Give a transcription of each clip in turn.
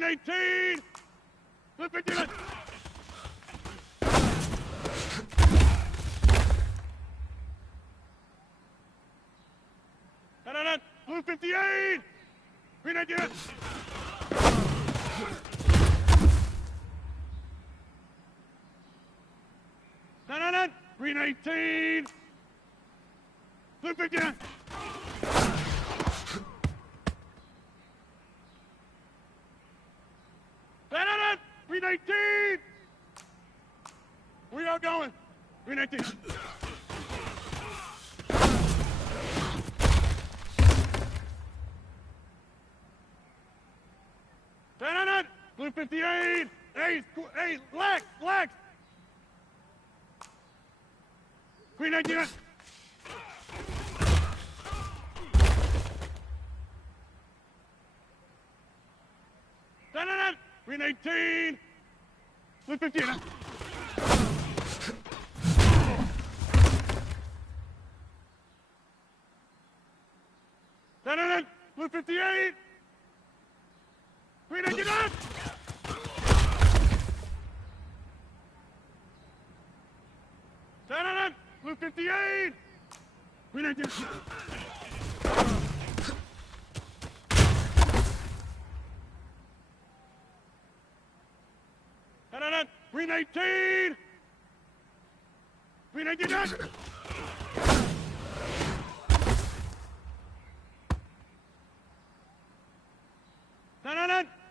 319! Flip it, get it! Blue 58! 319! No. 319! Blue 59! No. 319! We are going. 319. No. Blue 58. Hey, Lex. 319. No. 319. Blue 15. No. Blue 58. 319. No. Blue 58. 319. No. 319. 319. No.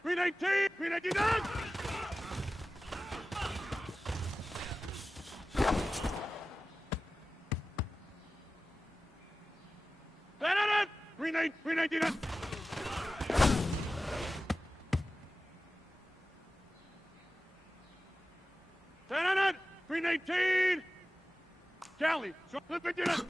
319. 319. No. 319. No. 319. Cali, flip it, get it.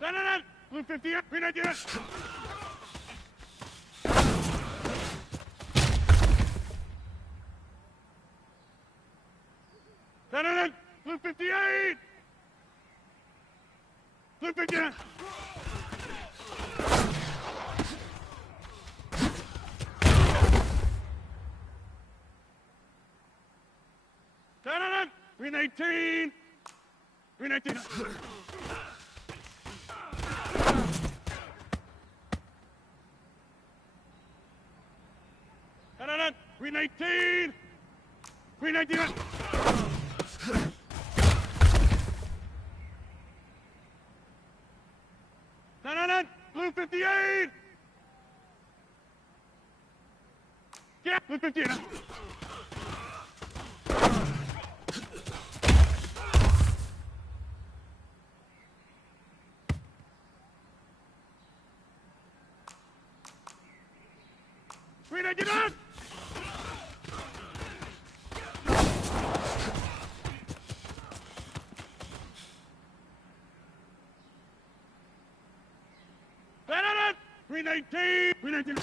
No. Blue 58. 319. No. Blue 58. Blue 58. No. 319. 319. No. 319. 319. No. Blue 58. Yeah, Blue 58. Get up! No. 319! 319!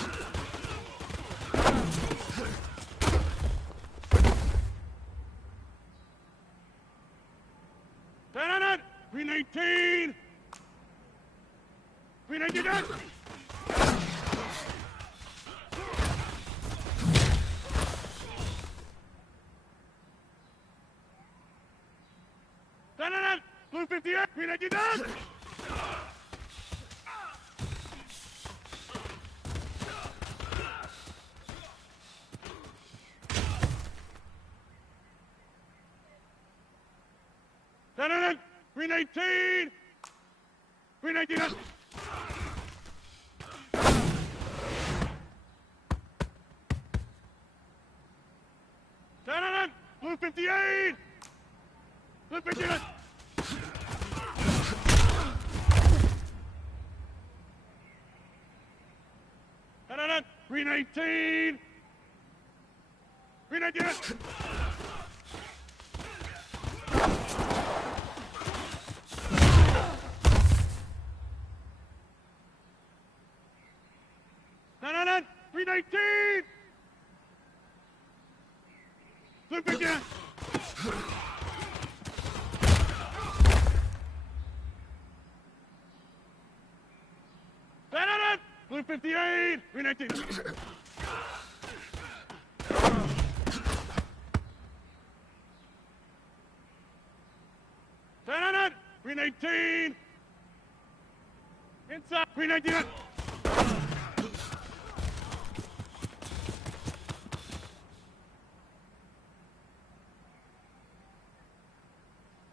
No. 319! 319! No. Blue 58! 319! No. 319! 319! No. Blue 58! Blue 58! No. 319! 319! No. 319! Flip again! Blue 58, green 19. Turn on it, green 18. Inside, green 19.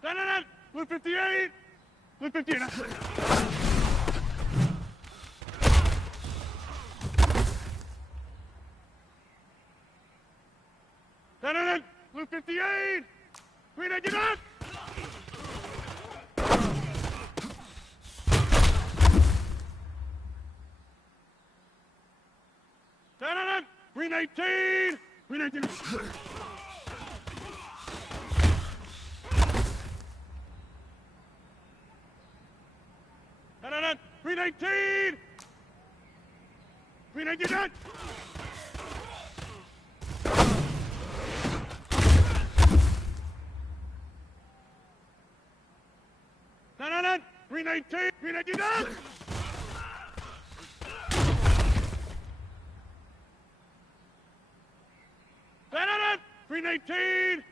Turn on it, blue 58, blue 15. Turn on it, blue 58, green 19. Turn on it, green 18, green 19. Turn on it, green 18, green 19. Turn on it, green 19, green 19. Turn on it, green 18.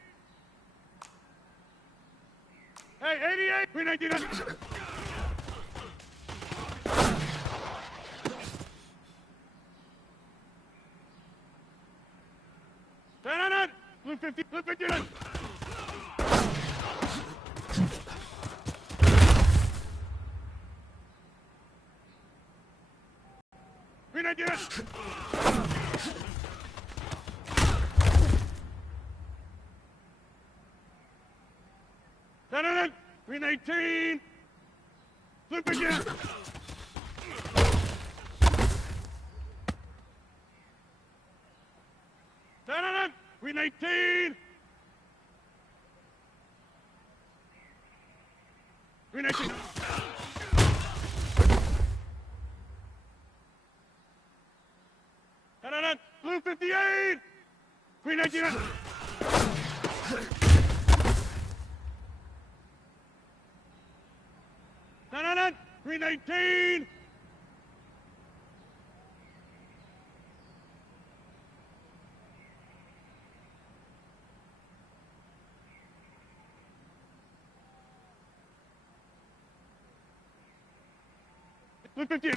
Hey, 88, green 19. Turn on it, blue 50, blue 59. Green 19. Turn on it, green 18, blue 59. Turn on it, green 18. Green 18. Turn on it, blue 58. Green 19. Turn on it, green 18. Blue 15.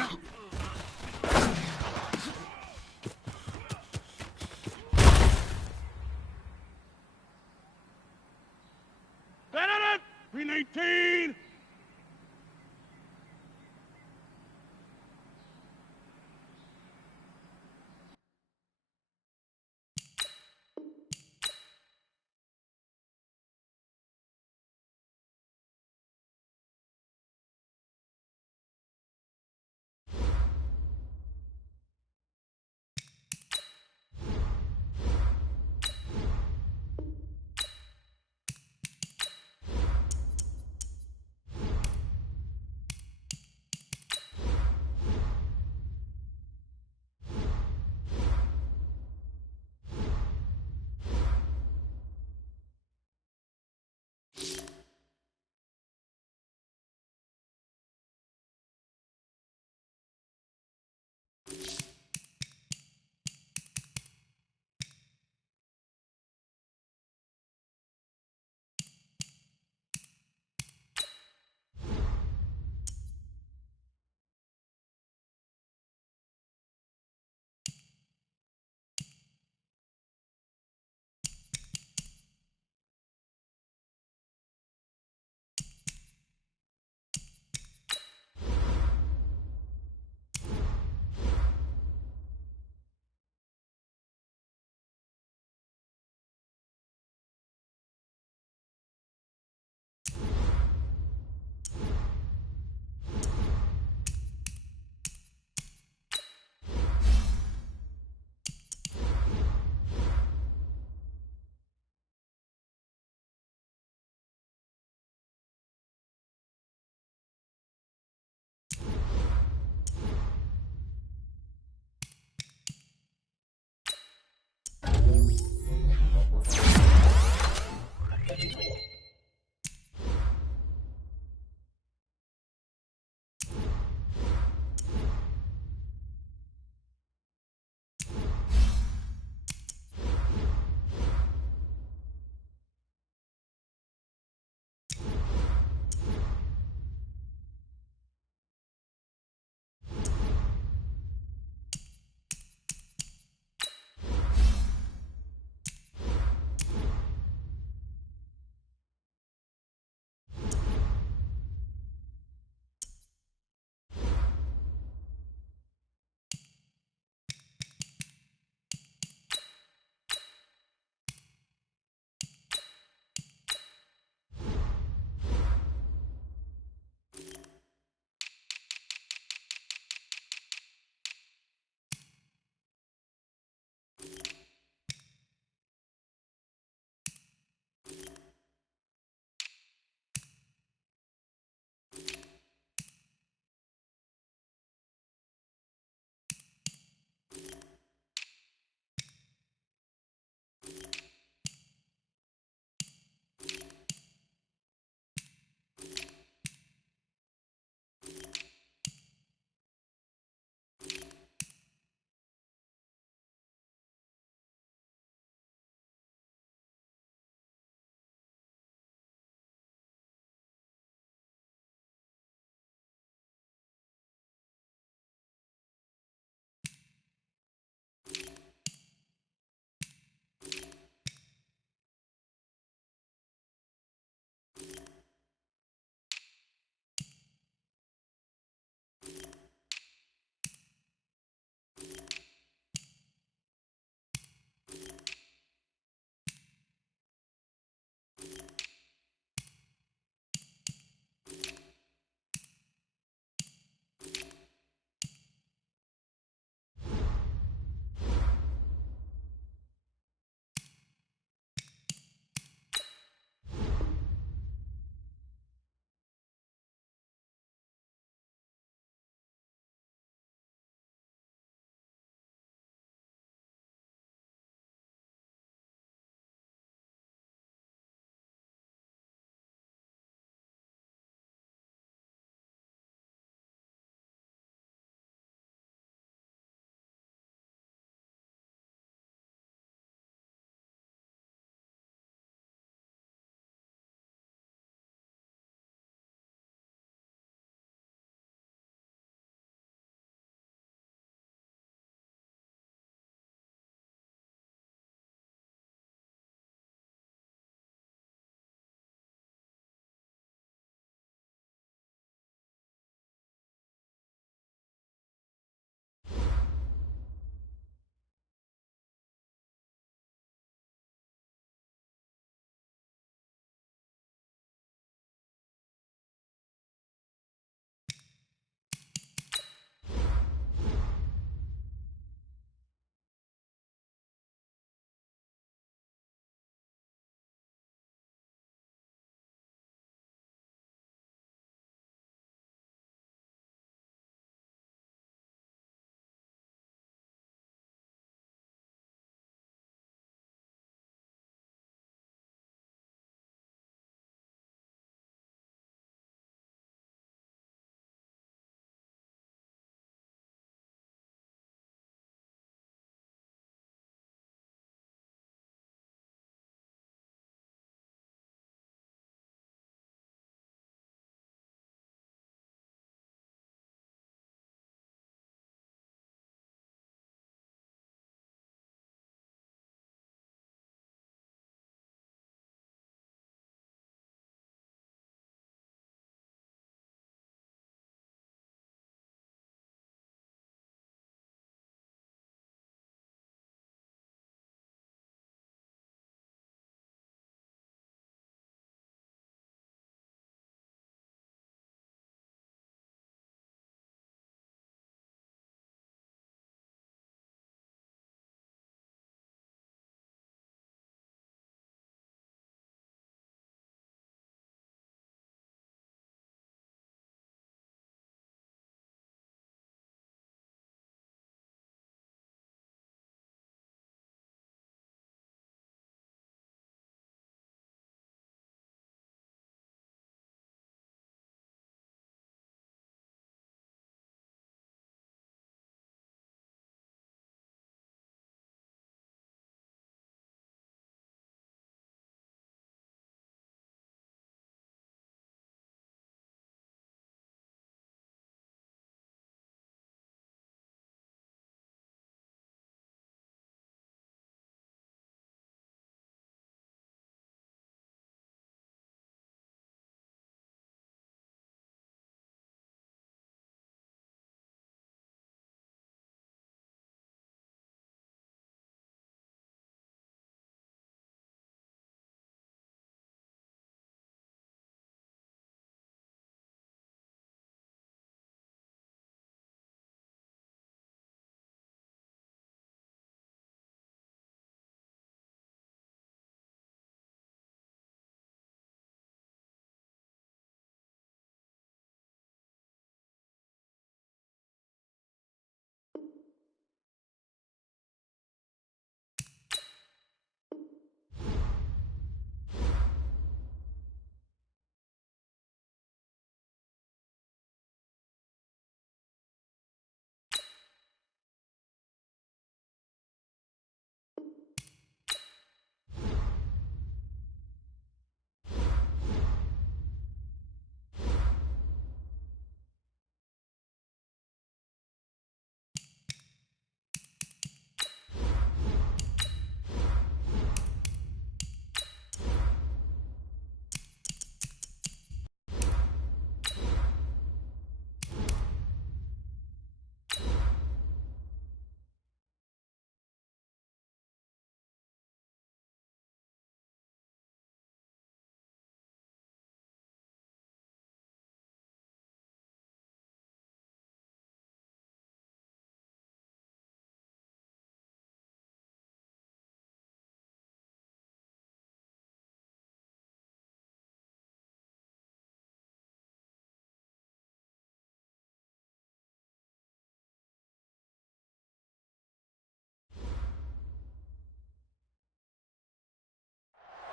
Turn on it, green 18.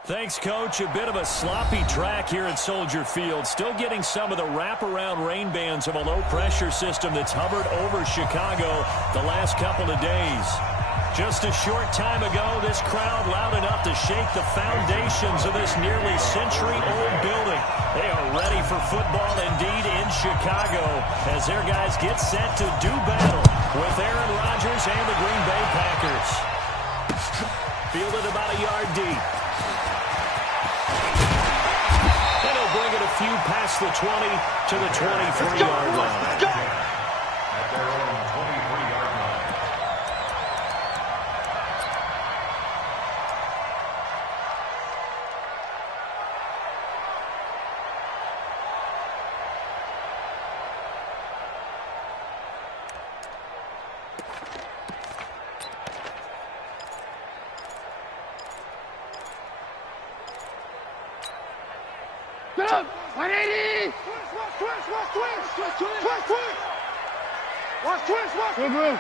Thanks, Coach. A bit of a sloppy track here at Soldier Field. Still getting some of the wraparound rain bands of a low-pressure system that's hovered over Chicago the last couple of days. Just a short time ago, this crowd loud enough to shake the foundations of this nearly century-old building. They are ready for football indeed in Chicago as their guys get set to do battle with Aaron Rodgers and the Green Bay Packers. Fielded about a yard deep. And he'll bring it a few past the 20 to the 23-yard line. Let's go! At their own 23-yard line. Get up! 180! Watch twist! Good move.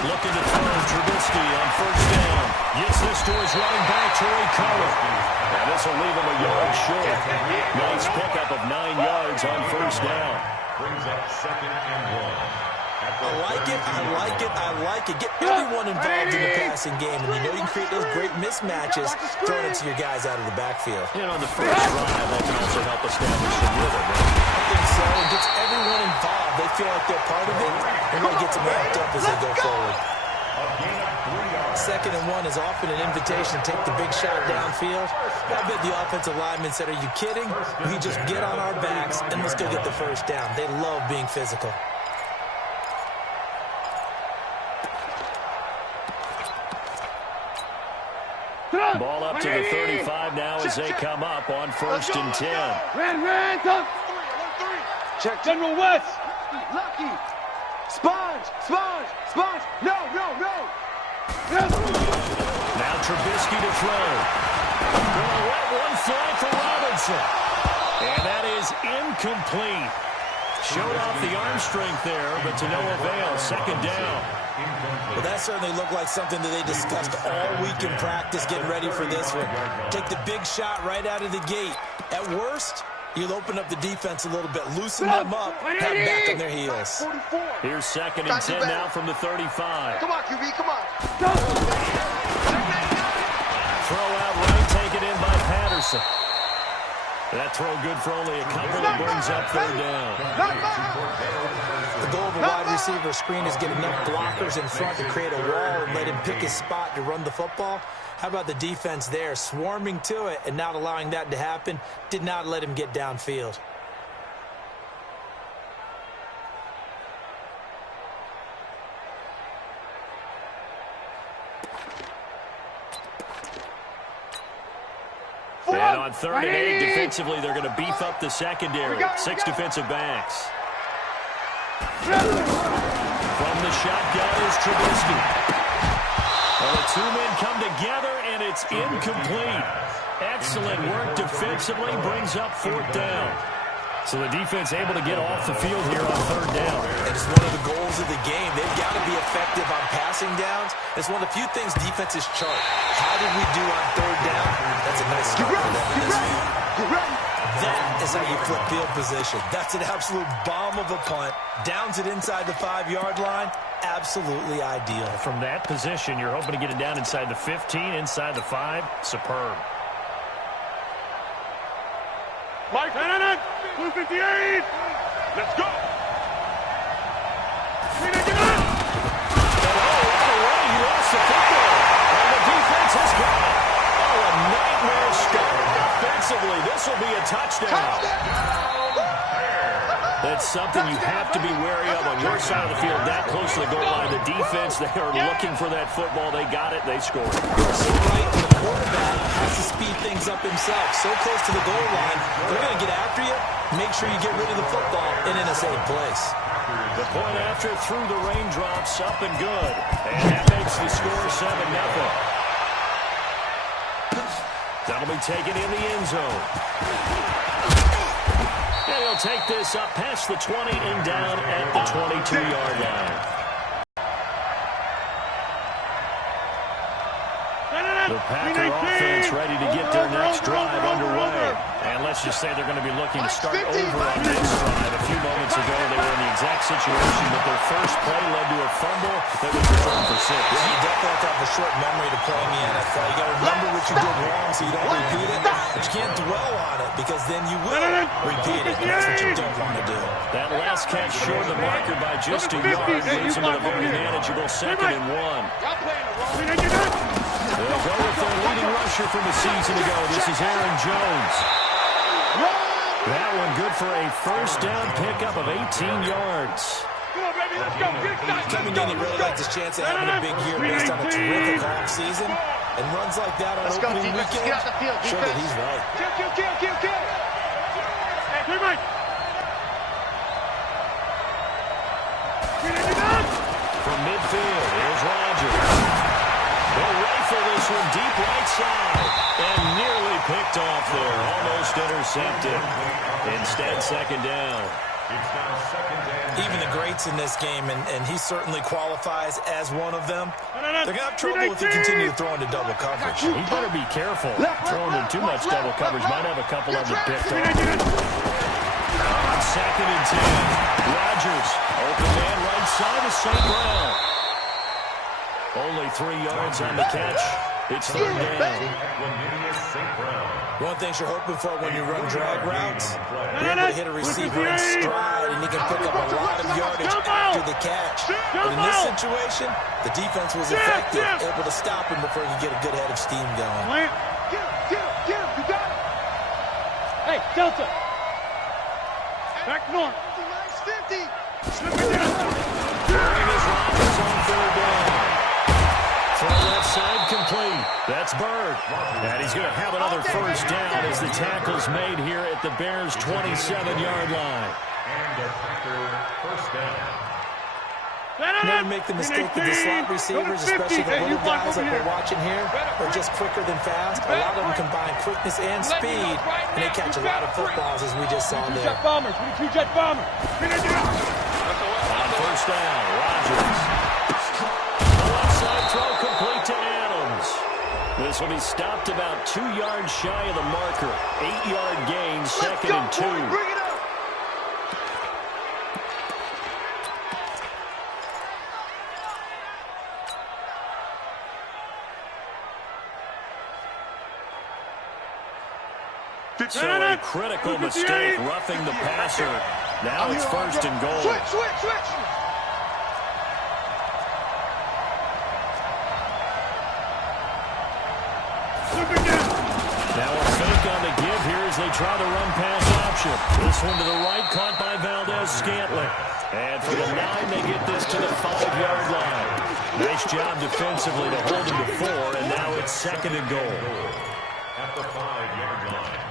Looking to throw Trubisky on first down. Gets this to his running back, Troy Cohen. And this will leave him a yard short. Nice pickup of 9 yards on first down. Brings up 2nd and 1. I like it. Get everyone involved in the passing game, and you know you can create those great mismatches throwing it to your guys out of the backfield. And on the first drive, that can also help establish some rhythm, right? I think so. It gets everyone involved. They feel like they're part of it, and really gets them amped up as they go forward. A gain of 3 yards. 2nd and 1 is often an invitation to take the big shot downfield. I bet the offensive lineman said, are you kidding? We just get on our backs, and let's go get the first down. They love being physical. Ball up to the 35 now as they come up on 1st and 10. Ran, up. Check General West. Lucky. Sponge. No. Now Trubisky to throw. Gonna let one fly for Robinson. And that is incomplete. Showed off the arm strength there, but to no avail. 2nd down. Well, that certainly looked like something that they discussed all week in practice getting ready for this one. Take the big shot right out of the gate. At worst, you'll open up the defense a little bit, loosen them up, have them back on their heels. Here's 2nd and 10 now from the 35. Come on, QB, come on. Throw out right, taken in by Patterson. That throw good for only a couple that brings up 3rd down. The goal of a wide receiver screen is get enough blockers in front to create a wall and let him pick his spot to run the football. How about the defense there, swarming to it and not allowing that to happen? Did not let him get downfield. And on 3rd and 8, defensively, they're going to beef up the secondary. 6 defensive backs. From the shotgun is Trubisky. Well, the 2 men come together, and it's incomplete. Excellent work defensively, brings up 4th down. So the defense able to get off the field here on 3rd down. And it's one of the goals of the game. They've got to be effective on passing downs. It's one of the few things defenses chart. How did we do on 3rd down? That's a nice start for them in this one. That is how you flip field position. That's an absolute bomb of a punt. Downs it inside the 5-yard line. Absolutely ideal. From that position, you're hoping to get it down inside the 15, inside the 5. Superb. Mike, 258. Let's go. He lost the football. And the defense has got it. Oh, a nightmare start. Defensively, this will be a touchdown. That's something you have to be wary of on your side of the field, that close to the goal line. The defense, they are looking for that football. They got it. They scored. So right, and the quarterback has to speed things up himself. So close to the goal line, they're going to get after you. Make sure you get rid of the football and in a safe place. The point after through the raindrops, up and good. And that makes the score 7-0. That'll be taken in the end zone. And he'll take this up past the 20 and down at the 22-yard line. The Packer offense ready to get their next drive underway. And let's just say they're going to be looking to start over on this drive. A few moments ago, they were in the exact situation that their first play led to a fumble that was returned for 6. Yeah, you definitely have to have a short memory to play in the NFL. You got to remember what you did wrong so you don't repeat it. But you can't dwell on it because then you will repeat it. And that's what you don't want to do. That last catch short the marker by just a yard leaves them with a very manageable 2nd and 1. They'll go with their leading rusher from a season ago. This is Aaron Jones. That one good for a first down pickup of 18 yards. Come on, baby, let's go. Get it, Coming in, he really liked his chance of having a big year based on a terrific offseason. And runs like that on opening weekend show that he's right. Kill. Hey, three, Mike. From midfield, here's Rodgers. They'll rifle this one deep right side. And nearly picked off there. Almost intercepted. Instead, 2nd down. It's now 2nd and Even the greats in this game, and he certainly qualifies as one of them, they're going to have trouble if he continues to throw into double coverage. He better be careful. Throwing in too much double coverage might have a couple of them picked off. On 2nd and 10, Rodgers, open man right side of St. Brown. Only 3 yards on the catch. It's 3rd down. St. Brown. One of the things you're hoping for when you run drag routes, you're able to hit a receiver in stride, and he can pick up a lot of yardage after the catch. But in this situation, the defense was effective, able to stop him before he could get a good head of steam going. Get him. You got it. Hey, Delta. Back north. 50. Slip it down. Bring his Rodgers on 3rd down. From left side complete. That's Bird. And he's going to have another first down as the tackle's made here at the Bears' 27-yard line. And a Packer first down. Never make the mistake that the slot receivers, especially the little guys like we're watching here, are just quicker than fast. A lot of them combine quickness and speed, and they catch a lot of footballs, as we just saw there. Jet bombers. We need 2 jet bombers. On first down, Rodgers. The left side throw complete to Adams. This will be stopped about 2 yards shy of the marker. 8-yard gain, 2nd and 2. Bring it up. So a critical mistake, roughing the passer. Now it's 1st and goal. Switch. Now a fake on the give here as they try the run pass option. This one to the right, caught by Valdez-Scantling. And for the 9, they get this to the 5-yard line. Nice job defensively to hold them to 4, and now it's 2nd and goal. At the 5-yard line.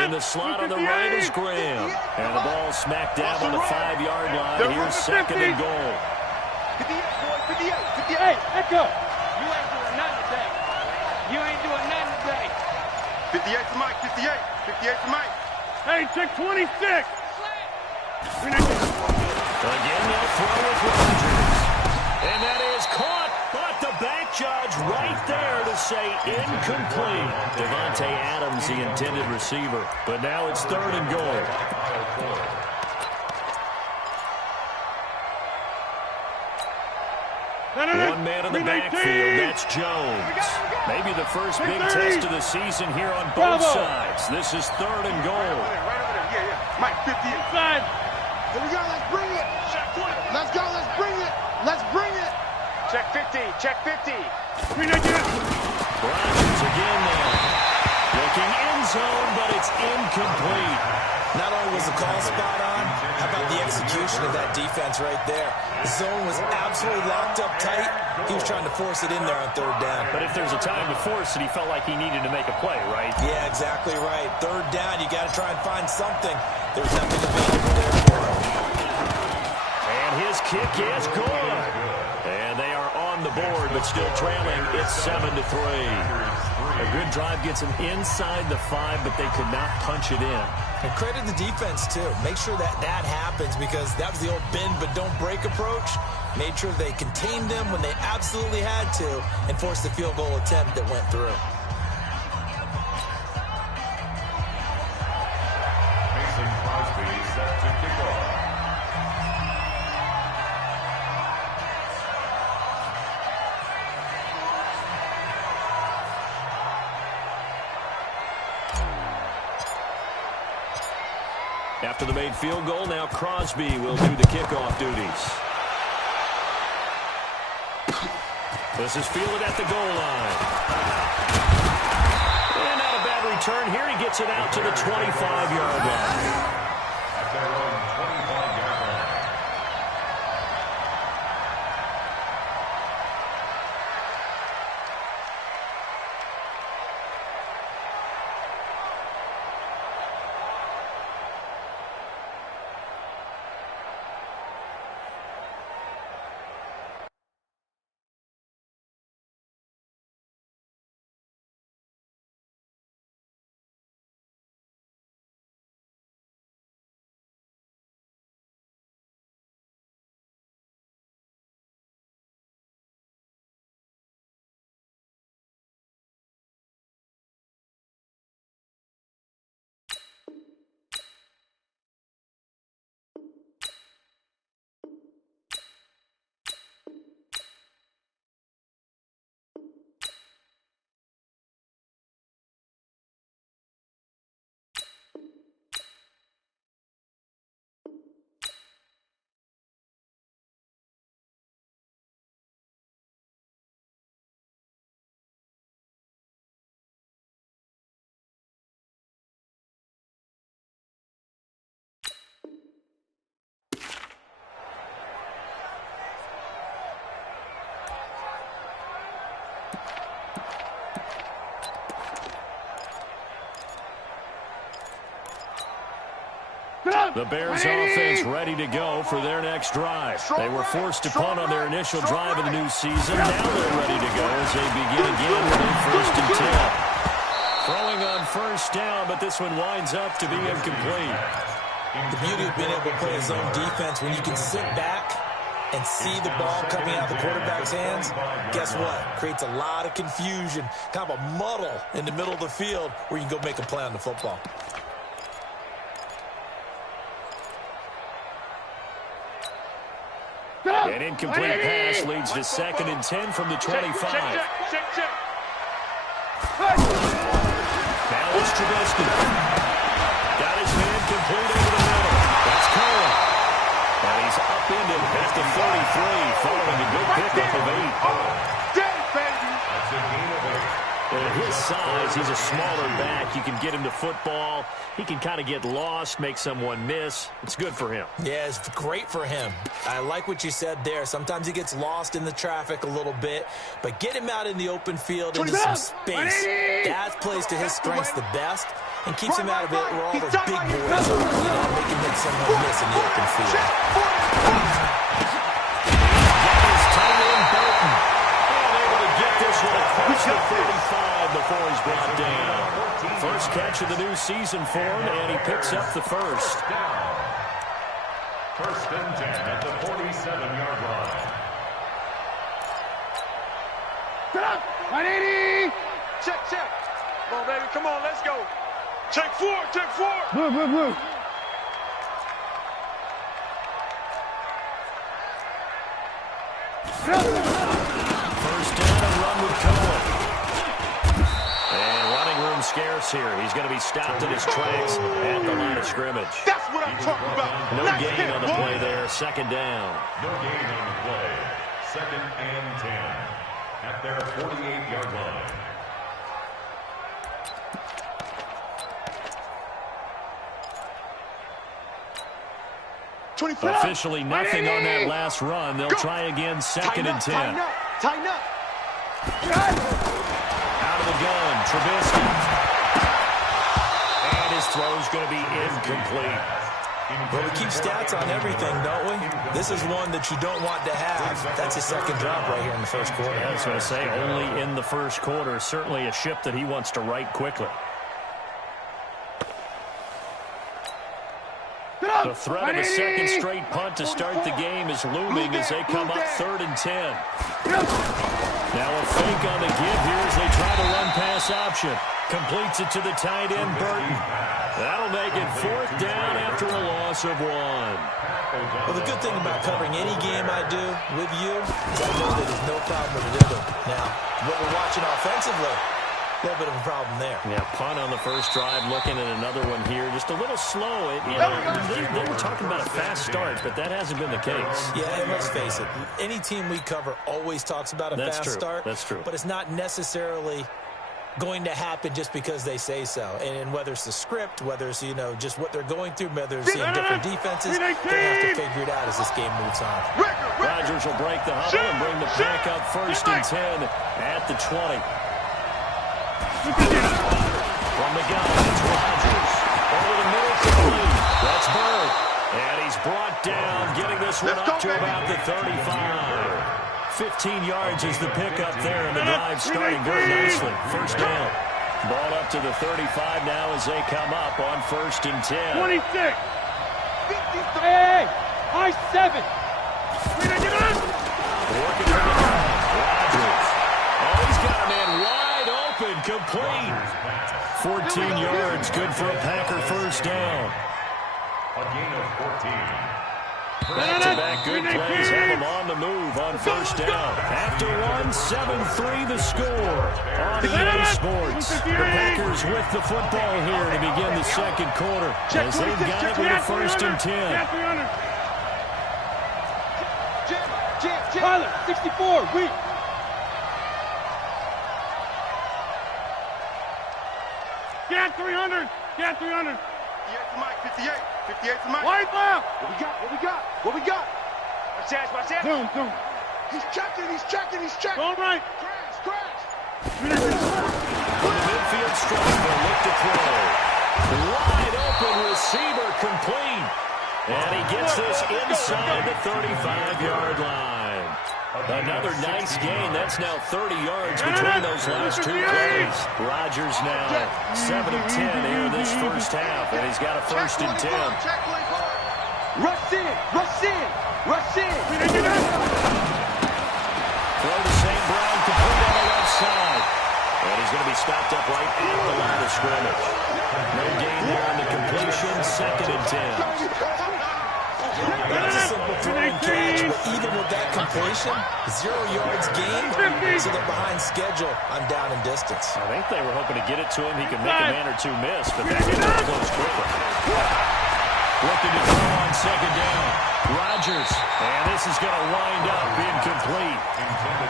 In the slot on the right is Graham. And the ball smacked down on the 5-yard line. Here's 2nd and goal. 58. Hey, Echo. You ain't doing nothing today. 58 to Mike. 58 to Mike. Hey, check 26. Again, they'll throw with Rodgers. And that is caught. But the back judge right there to say incomplete. Devontae Adams, the intended receiver. But now it's 3rd and goal. One man in the backfield, that's Jones. Maybe the first big test of the season here on both sides. This is 3rd and goal. Right over there. Yeah. Mike, 50 inside. Here we go. Let's bring it. Let's go. Let's bring it. Check 50. Rodgers again now. Looking end zone, but it's incomplete. Not only was the call spot on, how about the execution of that defense right there? The zone was absolutely locked up tight. He was trying to force it in there on 3rd down. But if there's a time to force it, he felt like he needed to make a play, right? Yeah, exactly right. 3rd down, you got to try and find something. There's nothing available there for him. And his kick is good. And they are on the the board, but still trailing. It's 7-3. A good drive gets them inside the 5, but they could not punch it in. And credit the defense, too. Make sure that happens, because that was the old bend but don't break approach. Made sure they contained them when they absolutely had to and forced the field goal attempt that went through. Crosby set to kick off. After the made field goal, now Crosby will do the kickoff duties. This is fielded at the goal line. And not a bad return here. He gets it out to the 25-yard line. At their own 25-yard line. The Bears offense ready to go for their next drive. They were forced to punt on their initial drive of the new season. Now they're ready to go as they begin again with a 1st and 10. Throwing on first down, but this one winds up to be incomplete. The beauty of being able to play his own defense, when you can sit back and see the ball coming out of the quarterback's hands, guess what? Creates a lot of confusion, kind of a muddle in the middle of the field where you can go make a play on the football. An incomplete pass leads to 2nd and 10 from the 25. Check. Now it's Trubisky. Got his man complete over the middle. That's Cohen. And he's upended at the 33, following a good pickup of 8. That's a gain of 8. At his size, he's a smaller back. You can get him to football. He can kind of get lost, make someone miss. It's good for him. Yeah, it's great for him. I like what you said there. Sometimes he gets lost in the traffic a little bit, but get him out in the open field into some space. That plays to his strengths the best and keeps him out of it where all the big boys are, making someone miss in the open field. That is Tyrone Burton. And able to get this one across the 35 before he's brought down. First catch of the new season for him, and he picks up the first. Down. 1st and 10 at the 47-yard line. Check. Come on, baby. Come on, let's go. Check 4. Blue. First down and run with Cohen. And running room scarce here. He's going to be stopped in his tracks at the line of scrimmage. That's what I'm talking about. No Nice gain hit, on the boy. play there. 2nd down. No gain on the play. 2nd and 10 at their 48-yard line. Officially nothing on that last run. They'll try again 2nd and 10. Tighten up. Out of the gun, Trubisky. And his throw's going to be incomplete. Well, we keep stats on everything, don't we? This is one that you don't want to have. That's a second drop right here in the first quarter. I was going to say, only in the first quarter. Certainly a ship that he wants to right quickly. The threat of a second straight punt to start the game is looming as they come up 3rd and 10. Now a fake on the give here as they try to run pass option. Completes it to the tight end, Burton. That'll make it 4th down after a loss of 1. Well, the good thing about covering any game I do with you is I know that there's no problem with the rhythm. Now, what we're watching offensively, a little bit of a problem there. Yeah, punt on the first drive, looking at another one here. Just a little slow. They were talking about a fast start, but that hasn't been the case. Yeah, and let's face it, any team we cover always talks about a fast start. That's true. But it's not necessarily going to happen just because they say so. And whether it's the script, whether it's, just what they're going through, whether it's seeing different defenses, they're going to have to figure it out as this game moves on. Rodgers will break the huddle and bring the pack up 1st and 10 at the 20. From the gun, it's Rodgers. Over the middle to the lead. That's Bird. And he's brought down, getting this one up to about the 35. 15 yards is the pickup there, and the drive starting very nicely. 1st down. Ball up to the 35 now as they come up on 1st and 10. 26. Hey, high 7. Working from the ground. Rodgers. Oh, he's got a man wide open, complete. 14 yards, good for a Packer 1st down. A gain of 14. Back-to-back good plays have them on the move on 1st down. After 7-3 the score on EA Sports. The Packers with the football here to begin the 2nd quarter as they've got it with a 1st and 10. Tyler, 64, weak. Get 300, get 300. 58 for Mike, 58. 58 for Mike. Wide left. What we got? What we got? What we got? Watch that, watch that. Zoom. He's checking. All right. Crash. From the midfield strike, they'll look to throw. Wide open receiver complete. And he gets this inside the 35-yard line. Another nice gain. That's now 30 yards between those last 2 plays. Rodgers now 7 of 10 here in this 1st half, and he's got a 1st and 10. Rush in. Throw to St. Brown, complete on the left side. And he's going to be stopped up right at the line of scrimmage. No gain there on the completion, 2nd and 10. That's a simple throw and catch, but even with that completion, 0 yards gained, so they're behind schedule on down and distance. I think they were hoping to get it to him. He could make a man or 2 miss, but that didn't close quickly. Looking to throw on 2nd down. Rodgers, and this is going to wind up being complete.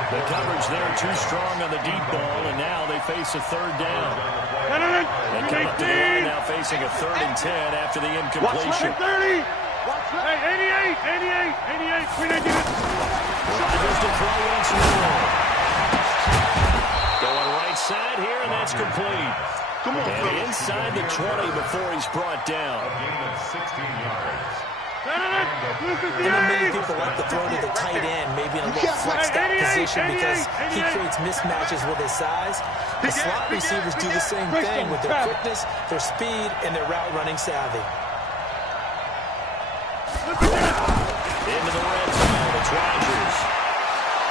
The coverage there too strong on the deep ball, and now they face a 3rd down. They come up to the line now facing a 3rd and 10 after the incompletion. 30. Hey, 88. Rodgers to throw once more. Going right side here, and that's complete. And inside the 20 before he's brought down. A gain of 16 yards. And then many people like to throw to the tight end, maybe in a little flexed out position because he creates mismatches with his size. The slot receivers do the same thing with their quickness, their speed, and their route running savvy. Into the red zone, it's Rodgers.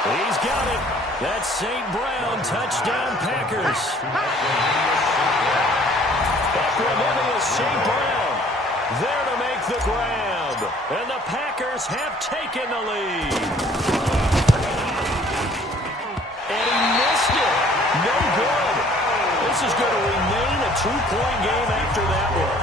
He's got it. That's St. Brown, touchdown Packers. Equanimous St. Brown there to make the grab. And the Packers have taken the lead. And he missed it. No good. This is going to remain a 2-point game after that one.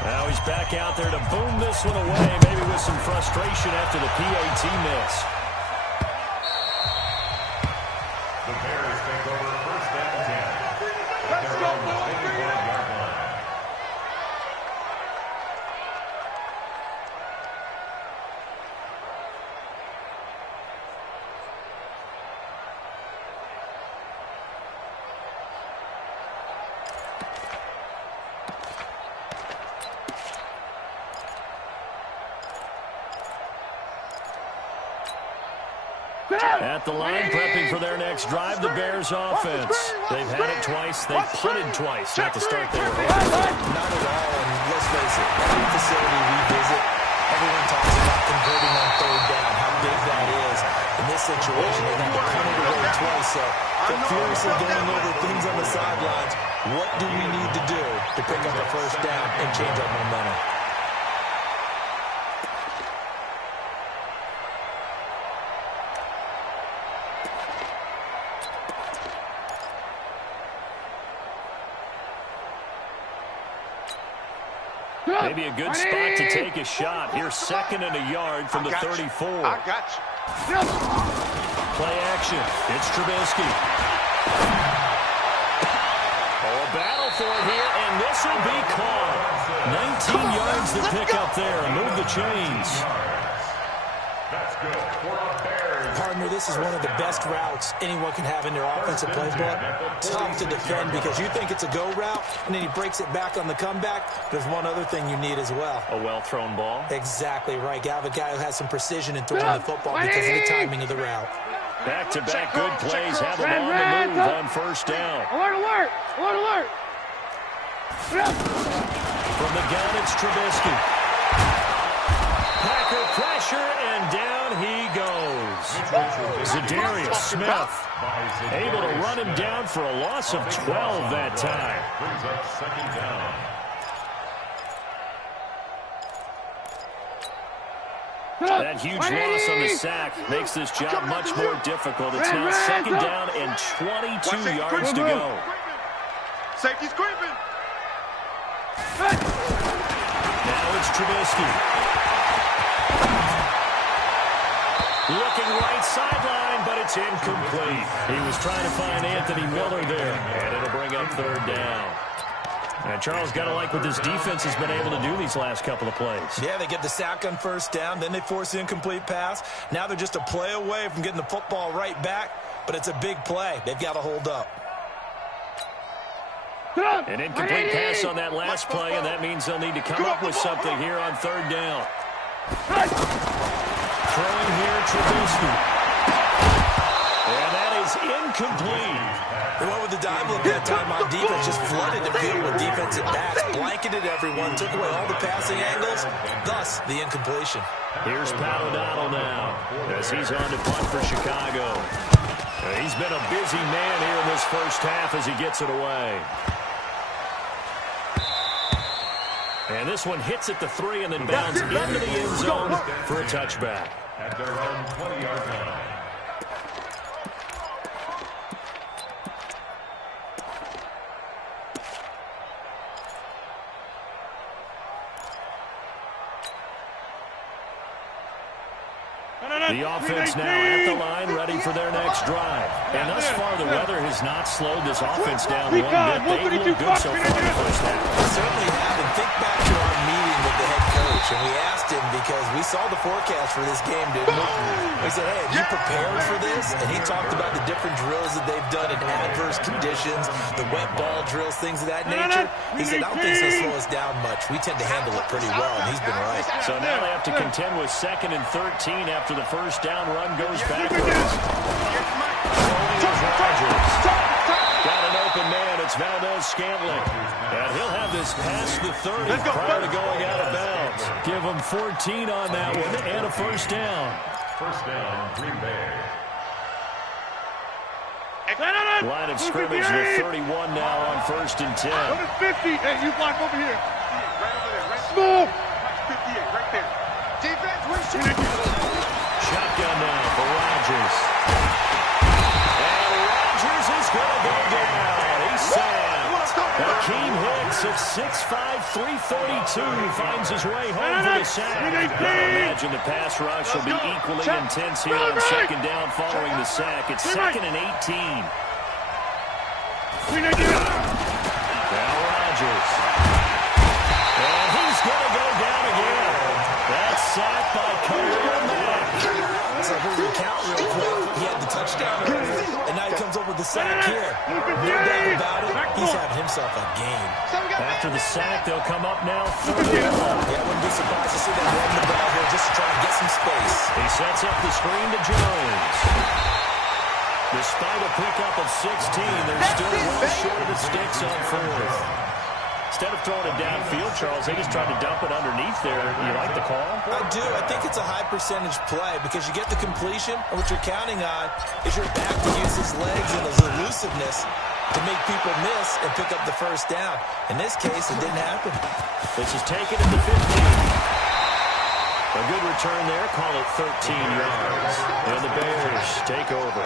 Now he's back out there to boom this one away, maybe with some frustration after the PAT miss. The Bears take over 1st and 10. Let's go, boys! At the line, prepping for their next drive, the Bears offense. They've had it twice. They've punted twice. Not the start they were hoping for. Not at all, and let's face it, every facility we visit, everyone talks about converting on third down, how big that is. In this situation, they've had to punt it away twice, so they're furiously going over things on the sidelines. What do we need to do to pick up a first down and change our momentum? Maybe a good spot to take a shot. Here's 2nd and a yard from the 34. I got you. Play action. It's Trubisky. Oh, a battle for it here, and this will be caught. 19 yards to pick up there and move the chains. That's good for a Bears. Partner, this is one of the best routes anyone can have in their offensive playbook. Tough to defend because you think it's a go route, and then he breaks it back on the comeback. There's one other thing you need as well. A well-thrown ball. Exactly right. You have a guy who has some precision in throwing the football because of the timing of the route. Back-to-back good plays have them on the move on first down. Alert, alert! Alert, alert! From the gun, it's Trubisky. Packer pressure, and down he goes. Zadarius Smith able to run him down for a loss of 12 that time. Brings up 2nd down. That huge loss on the sack makes this job much more difficult. It's now 2nd down and 22 yards to go. Safety's creeping. Now it's Trubisky. Looking right sideline, but it's incomplete. He was trying to find Anthony Miller there, and it'll bring up 3rd down. And Charles, got to like what this defense has been able to do these last couple of plays. Yeah, they get the sack on first down, then they force the incomplete pass. Now they're just a play away from getting the football right back, but it's a big play. They've got to hold up. An incomplete pass on that last play, and that means they'll need to come up with something here on 3rd down. Throwing here, Trubisky. And that is incomplete. They went with the dive look that time on defense, just flooded the field with defensive backs, blanketed everyone, took away all the passing angles, thus the incompletion. Here's Pat O'Donnell now, as he's on to punt for Chicago. He's been a busy man here in this first half as he gets it away. And this one hits at the 3 and then bounds into the end zone for a touchback. At their own 20-yard line. The offense now at the line, ready for their next drive. And thus far, the weather has not slowed this offense down one bit. They've looked good so far in the first half. They certainly have. And think back to our meeting with the head coach, and we asked him because we saw the forecast for this game, didn't we? We said, hey, have you prepared for this? And he talked about the different drills that they've done in adverse conditions, the wet ball drills, things of that nature. He said, I don't think it's going to slow us down much. We tend to handle it pretty well, and he's been right. So now they have to contend with 2nd and 13 after the first down run goes backwards. Got an open man. It's Valdez-Scantling. And he'll have this past the 30 prior to going out of bounds. Give him 14 on that one and a first down. First down, Green Bay. Line of scrimmage to 31 now on 1st and 10. What is 50? Hey, you block over here. Right over there. Right Smooth. 58, right there. Defense, win. Shotgun now for Rodgers. And Rodgers is going to go down. He's sacked. Akeem Hicks at 6'5", 332 finds his way home for the sack. Gotta imagine the pass rush will be equally intense here on 2nd down following the sack. It's 2nd and 18. Now Rodgers. And he's going to go down again. That's sacked by Khalil Mack. So if we recount real quick, he had the touchdown earlier, and now he comes up with the sack here. No doubt about it, he's having himself a game. After the sack, they'll come up now 3rd Yeah, I wouldn't be surprised to see them run the ball here just to try and get some space. He sets up the screen to Jones. Despite a pickup of 16, they're still well short of the sticks on 4th. Instead of throwing it downfield, Charles, they just tried to dump it underneath there. You like the call? I do. I think it's a high percentage play because you get the completion, and what you're counting on is your back to use his legs and his elusiveness to make people miss and pick up the first down. In this case, it didn't happen. This is taken at the 15. A good return there. Call it 13 yards. And the Bears take over.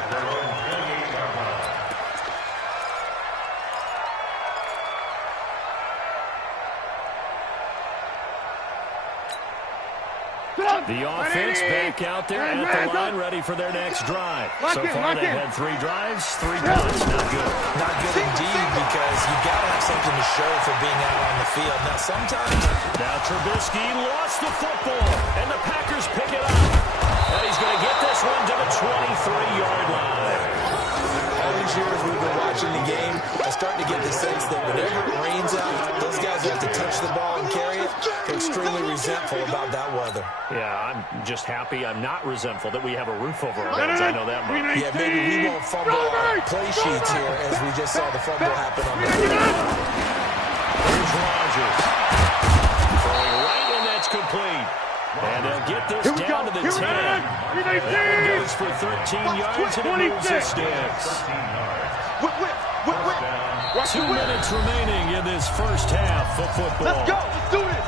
The offense back out there at the line, ready for their next drive. So far, they've had 3 drives, 3 punts. Not good. Not good indeed, because you've got to have something to show for being out on the field. Now, sometimes... Now Trubisky lost the football, and the Packers pick it up. And he's going to get this one to the 23-yard line. All these years we've been watching the game, I'm starting to get the sense that whenever it rains out, those guys have to touch the ball and carry it. They're extremely resentful about that weather. Yeah, I'm just happy. I'm not resentful that we have a roof over our heads. I know that much. Yeah, maybe we won't fumble our play sheets here as we just saw the fumble happen on the field. Here's Rodgers. Throwing right, and that's complete. And they'll get this down to the 10. That one goes for 13 yards, and it moves the sticks. 2 minutes remaining in this first half of football. Let's go. Let's do this.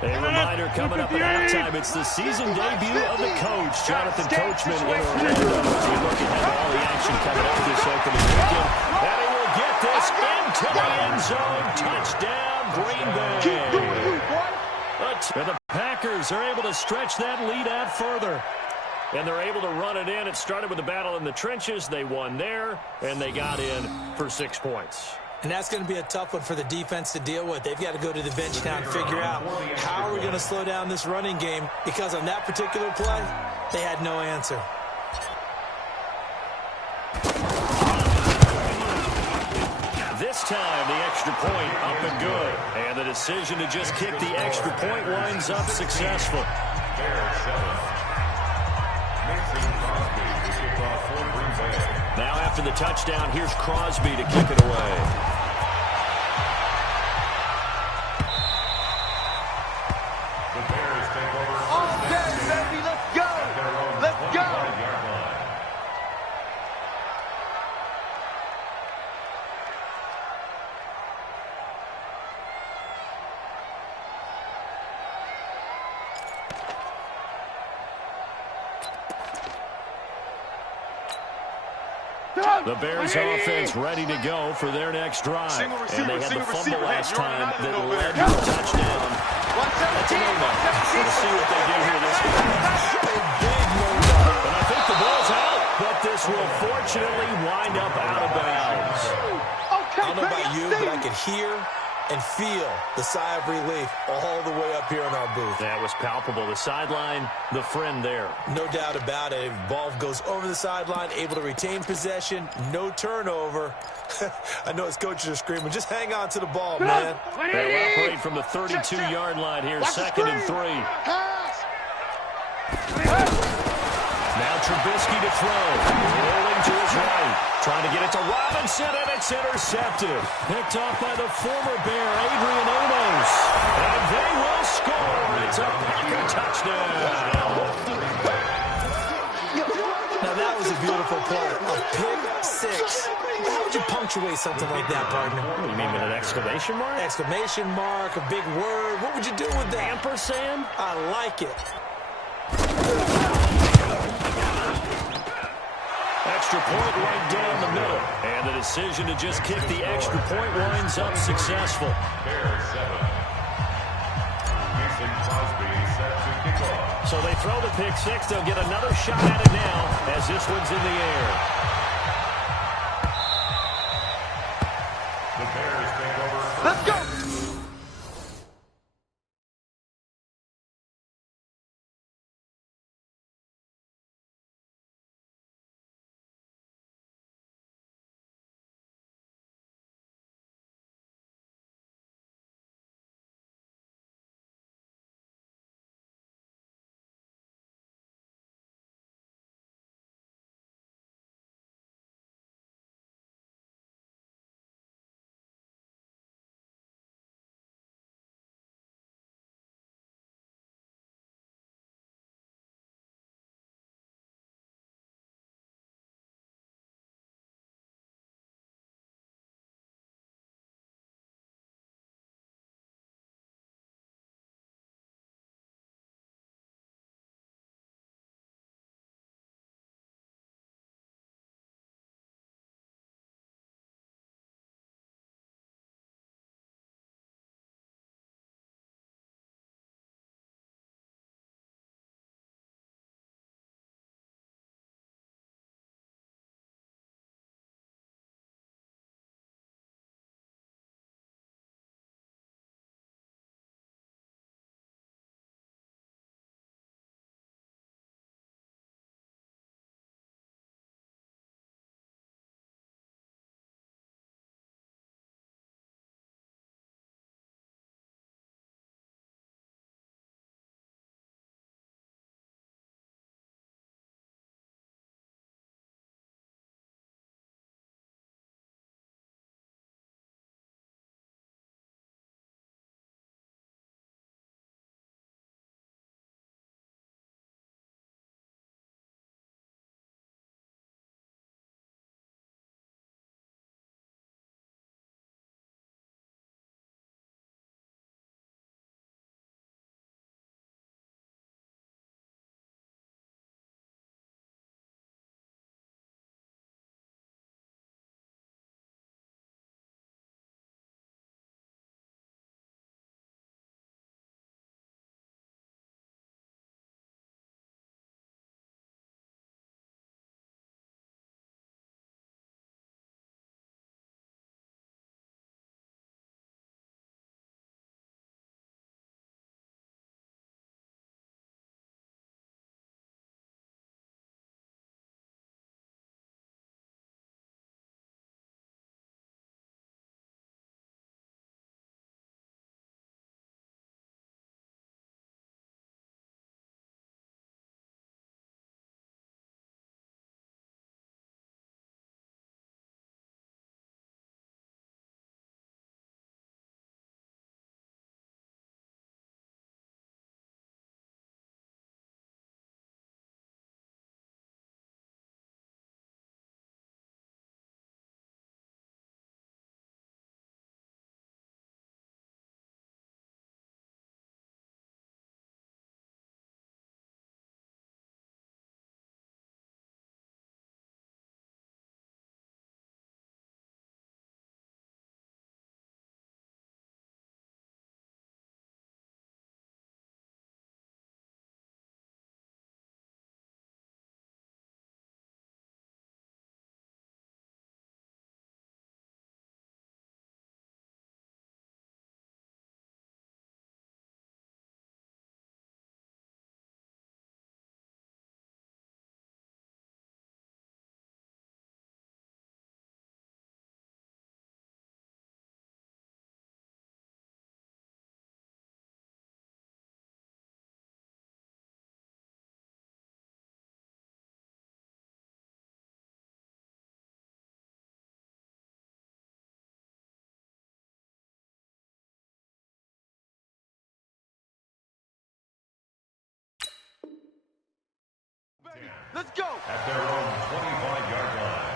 A reminder coming up at halftime, it's the season debut of the coach, Jonathan Coachman in Orlando. As we look ahead to all the action coming up this opening weekend. And he will get this into the end zone. Touchdown, Green Bay. And the Packers are able to stretch that lead out further. And they're able to run it in. It started with a battle in the trenches. They won there, and they got in for 6 points. And that's going to be a tough one for the defense to deal with. They've got to go to the bench now and figure out how are we going to slow down this running game, because on that particular play, they had no answer. This time, the extra point up and good. And the decision to just kick the extra point winds up successful. Now after the touchdown, here's Crosby to kick it away. The Bears take over. All day, baby. Let's go. Let's go. The Bears offense ready to go for their next drive. And they had the fumble last time that led to a touchdown. That's a no-no. We'll see what they do here this time. A big no-no. And I think the ball's out, but this will fortunately wind up out of bounds. I don't know about you, but I could hear and feel the sigh of relief all the way up here in our booth. That was palpable. The sideline, the friend there. No doubt about it. Ball goes over the sideline, able to retain possession, no turnover. I know his coaches are screaming, just hang on to the ball, man. They'll operate from the 32-yard line here, 2nd and 3. Now Trubisky to throw. Rolling to his right. Trying to get it to Robinson, and it's intercepted. Picked off by the former Bear, Adrian Amos. And they will score. It's a Packer touchdown. Now that was a beautiful play. A pick six. How would you punctuate something like that, partner? What do you mean, with an exclamation mark? Exclamation mark, a big word. What would you do with that? Ampersand? I like it. extra point right down the middle. And the decision to just kick the extra point winds up successful. Bears 7. Mason Crosby set to kick off. So they throw the pick six. They'll get another shot at it now as this one's in the air. The Bears take over. Let's go! Let's go! At their own 25-yard line.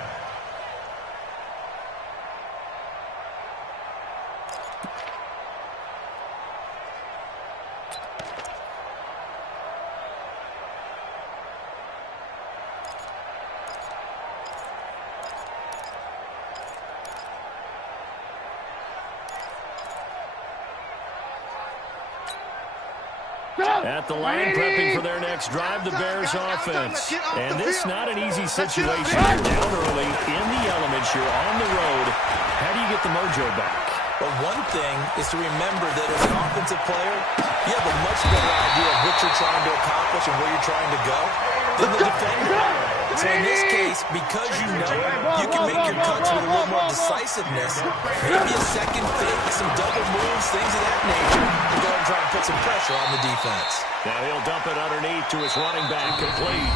At the line, prepping for their next drive, the Bears offense. And this not an easy situation. You're down early, in the elements, you're on the road. How do you get the mojo back? Well, one thing is to remember that as an offensive player, you have a much better idea of what you're trying to accomplish and where you're trying to go than the defender. So in this case, because you know you can make your cuts with a little more decisiveness, maybe a second fake, some double moves, things of that nature, to go and try and put some pressure on the defense. Now he'll dump it underneath to his running back, complete.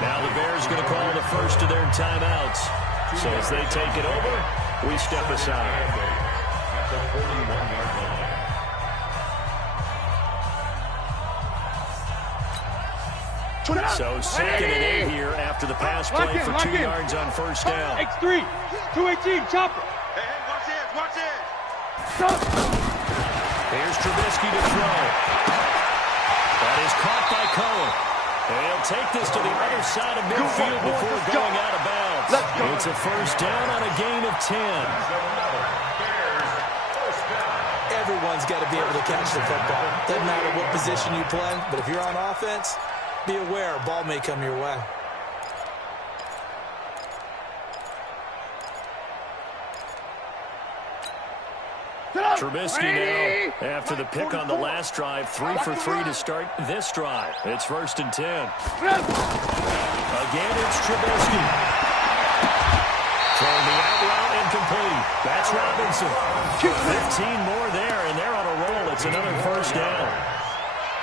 Now the Bears going to call the first of their timeouts. So as they take it over, we step aside. At the 41-yard line. So 2nd and 8 here after the pass play for 2 yards on first down. X3, 218, chopper. Hey, watch this, watch this. Here's Trubisky to throw. That is caught by Cohen. He'll take this to the other side of midfield before going out of bounds. It's a first down on a gain of 10. Everyone's got to be able to catch the football. Doesn't matter what position you play, but if you're on offense, be aware a ball may come your way. Trubisky now, after the pick on the last drive, 3 for 3 to start this drive. It's 1st and 10. Again, it's Trubisky. Throwing the out route incomplete. That's Robinson. 15 more there, and they're on a roll. It's another first down.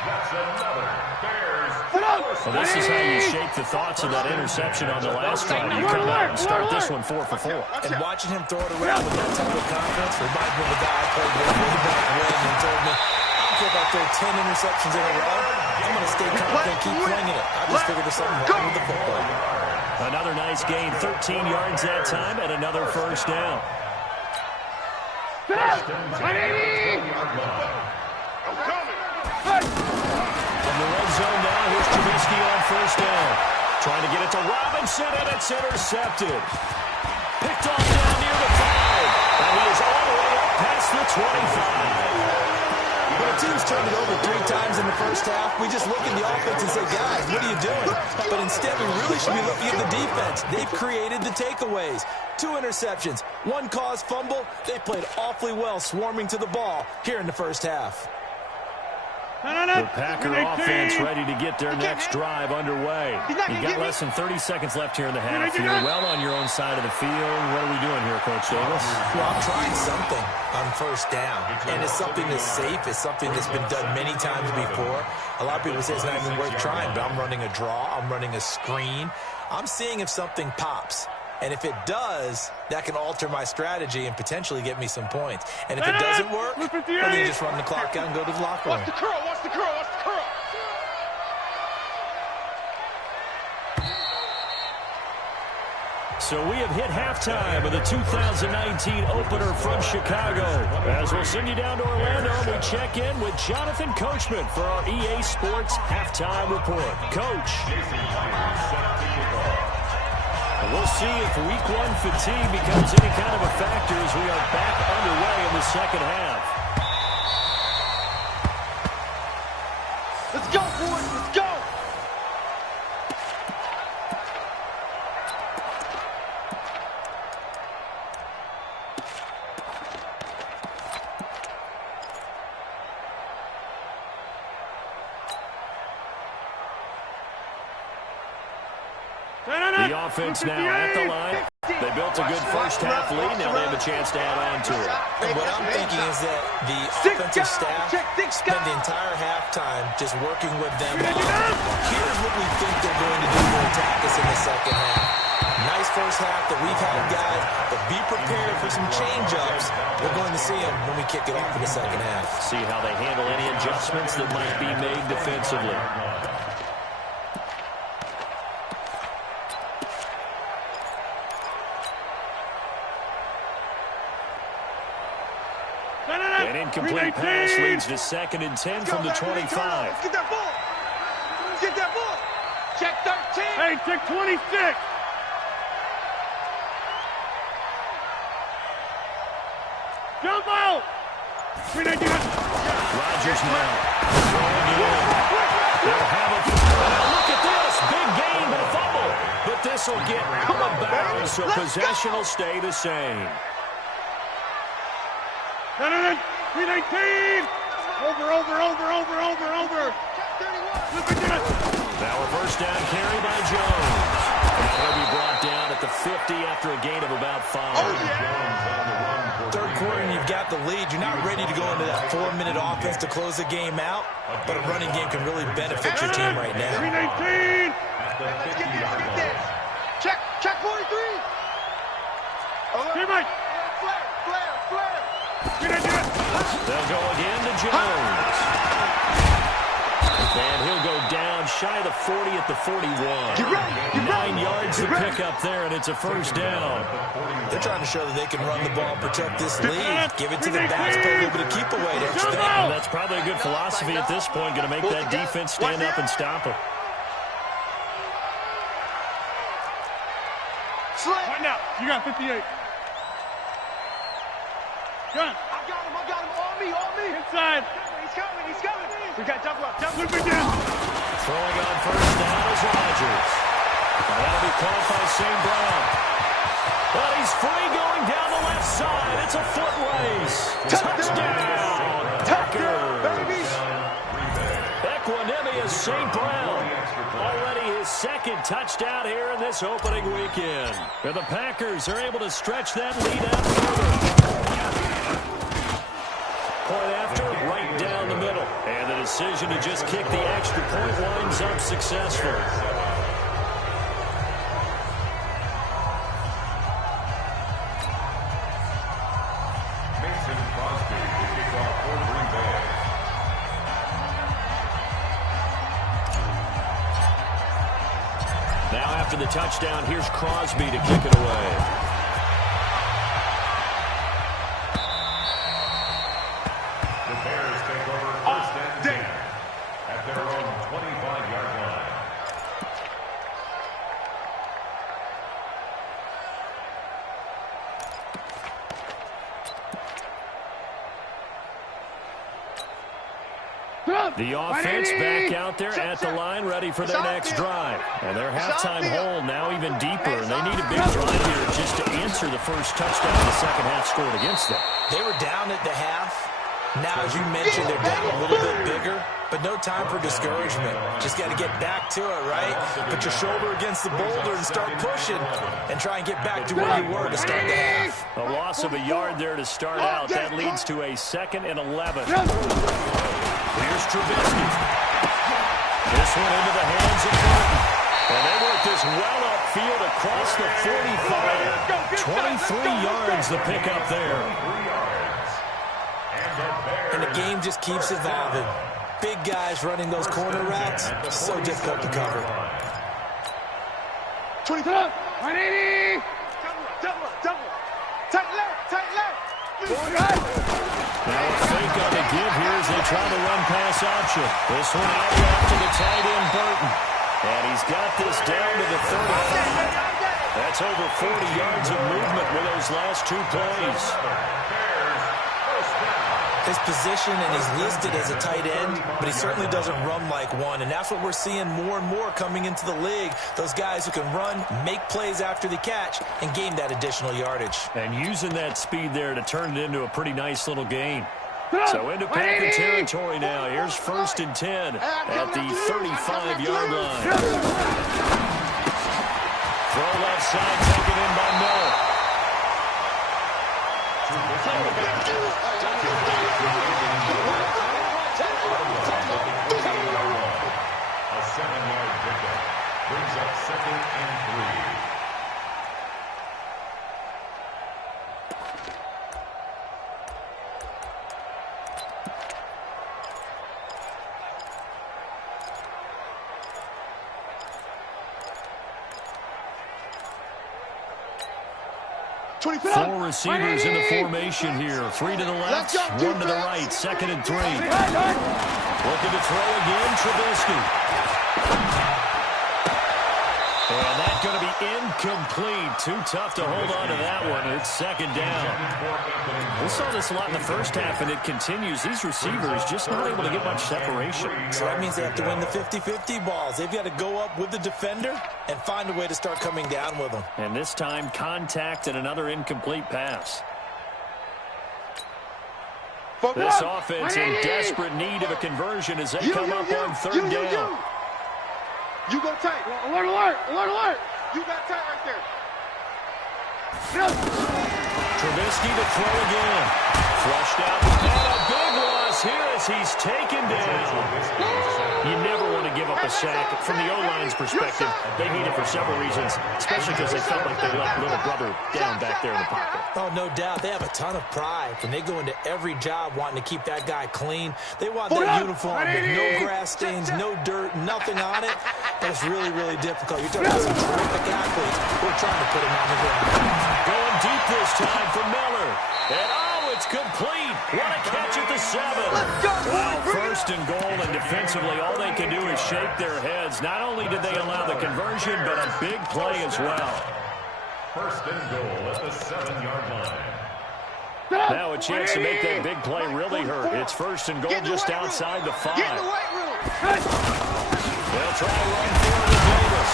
That's another Bears. Well, this is how you shake the thoughts of that interception on the last drive. You come out and start this one 4 for 4. And watching him throw it around with that type of confidence reminds me of a guy I played with way back when and told me, I don't care if I throw 10 interceptions in a row. I'm going to stay confident, keep flinging it. I just figured there's something wrong with the football. Another nice gain, 13 yards that time, and another first down. From the red zone now, here's Trubisky on first down. Trying to get it to Robinson, and it's intercepted. Picked off down near the 5, and he is all the way up past the 25. When a team's turned it over 3 times in the first half, we just look at the offense and say, guys, what are you doing? But instead, we really should be looking at the defense. They've created the takeaways. 2 interceptions, 1 caused fumble. They played awfully well swarming to the ball here in the first half. The Packer offense ready to get their next drive underway. You've got less than 30 seconds left here in the half. You're well on your own side of the field. What are we doing here, Coach Davis? Well, I'm trying something on first down. And it's something that's safe. It's something that's been done many times before. A lot of people say it's not even worth trying, but I'm running a draw. I'm running a screen. I'm seeing if something pops. And if it does, that can alter my strategy and potentially get me some points. And if it doesn't work, then you just run the clock out and go to the locker room. Watch the curl, watch the curl, watch the curl. So we have hit halftime of the 2019 opener from Chicago. As we'll send you down to Orlando, we check in with Jonathan Coachman for our EA Sports Halftime Report. Coach. We'll see if week 1 fatigue becomes any kind of a factor as we are back underway in the second half. Let's go, boys, let's go. The offense now at the line. They built a good first half lead. Now they have a chance to add on to it. And what I'm thinking is that the offensive staff spent the entire halftime just working with them on, here's what we think they're going to do to attack us in the second half. Nice first half that we've had, guys, but be prepared for some change-ups. We're going to see them when we kick it off in the second half. See how they handle any adjustments that might be made defensively. An incomplete pass leads to 2nd and 10 from the 25. Get that ball. Get that ball. Check 13. Hey, check 26. Jump out. 399. Rodgers now. Throwing it in. They'll have it. Now look at this. Big gain, but a fumble. But this will get out of bounds, so possession will stay the same. 319. Over. Now a first down carry by Jones. And that'll be brought down at the 50 after a gain of about 5. Third quarter and you've got the lead. You're not ready to go into that 4-minute offense to close the game out, but a running game can really benefit your team right now. 319. Let's get this. Check 43. Here, Mike. Flare. They'll go again to Jones. And he'll go down shy of the 40 at the 41. 9 yards to pick up there, and it's a first down. They're trying to show that they can run the ball, protect this lead, give it to the backs, play a little bit of keep away, don't you think? Well, that's probably a good philosophy at this point, going to make that defense stand up and stop them. Right now, you got 58. Gun. I got him. On me. Inside. He's coming. We got double up. Look down. Throwing on first down is Rodgers. And that'll be caught by St. Brown. But he's free going down the left side. It's a foot race. Touchdown. Packers. Equanimous St. Brown. Already his second touchdown here in this opening weekend. And the Packers are able to stretch that lead out further. Point after, right down the middle. And the decision to just kick the extra point winds up successful. Mason Crosby to kick off for Green Bay. Now after the touchdown, here's Crosby to kick it away. The offense back out there at the line, ready for their next drive. And their halftime hole now even deeper, and they need a big drive here just to answer the first touchdown the second half scored against them. They were down at the half. Now, as you mentioned, they're down a little bit bigger, but no time for discouragement. Just got to get back to it, right? Put your shoulder against the boulder and start pushing and try and get back to where you were to start the half. A loss of a yard there to start out. That leads to a 2nd and 11. Here's Trubisky. This one into the hands of Burton. And they work this well upfield across the 45. 23 yards to pick up there. And the game just keeps evolving. Big guys running those corner routes, so difficult to cover. 20 180. Double. Tight left. Now a fake on the give here as they try the run-pass option. This one out left to the tight end, Burton. And he's got this down to the 35. That's over 40 yards of movement with those last 2 plays. His position, and he's listed as a tight end, but he certainly doesn't run like one, and that's what we're seeing more and more coming into the league. Those guys who can run, make plays after the catch, and gain that additional yardage. And using that speed there to turn it into a pretty nice little gain. So into Packer territory now. Here's 1st and 10 at the 35-yard line. Throw left side, taken in by Miller. A 7-yard pickup brings up 2nd and 3. Four receivers in the formation here. 3 to the left, 1 to the right. 2nd and 3. Looking to throw again, Trubisky. And that's going to be incomplete. too tough to hold on to that one. It's second down. We saw this a lot in the first half, and it continues. These receivers just not able to get much separation. So that means they have to win the 50-50 balls. They've got to go up with the defender and find a way to start coming down with them. And this time, contact and another incomplete pass. This offense in desperate need of a conversion as they come up on third down. You go tight. Alert, alert, alert, alert. You got tight right there. Trubisky to throw again. Flushed out. And a big loss here as he's taken down. You never want to give up a sack. From the O-line's perspective, they need it for several reasons, especially because they felt like they let little brother down back there in the pocket. Oh, no doubt. They have a ton of pride. When they go into every job wanting to keep that guy clean, they want that uniform with no grass stains, no dirt, nothing on it. And it's really, really difficult. You're talking about some terrific athletes who are trying to put him on the ground. Going deep this time for Miller. And it's complete. What a catch at the 7. Well, first and goal, and defensively, all they can do is shake their heads. Not only did they allow the conversion, but a big play as well. First and goal at the 7-yard line. Now a chance to make that big play really hurt. It's first and goal just outside the 5. Get in the weight room. They'll try to run forward with Davis.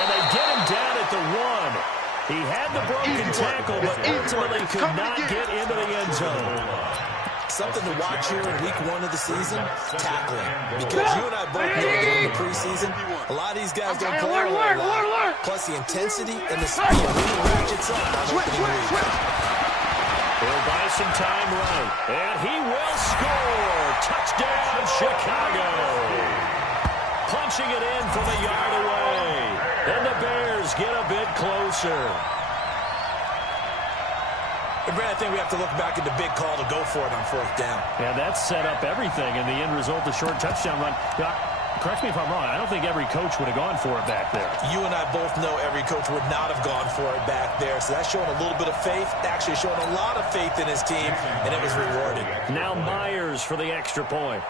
And they get him down at the 1. He had the broken tackle, but ultimately could not get into the end zone. Something to watch here in week 1 of the season, tackling. Because you and I both know during the preseason, a lot of these guys don't play a whole lot. Plus the intensity and the speed really ratchets up on opening week. He'll buy some time right. And he will score. Touchdown, Chicago. Punching it in from a yard away. And the Bears get a bit closer. And Brad, I think we have to look back at the big call to go for it on 4th down. Yeah, that set up everything, and the end result, a short touchdown run. Correct me if I'm wrong. I don't think every coach would have gone for it back there. You and I both know every coach would not have gone for it back there. So that's showing a little bit of faith, actually showing a lot of faith in his team, and it was rewarded. Now Myers for the extra point.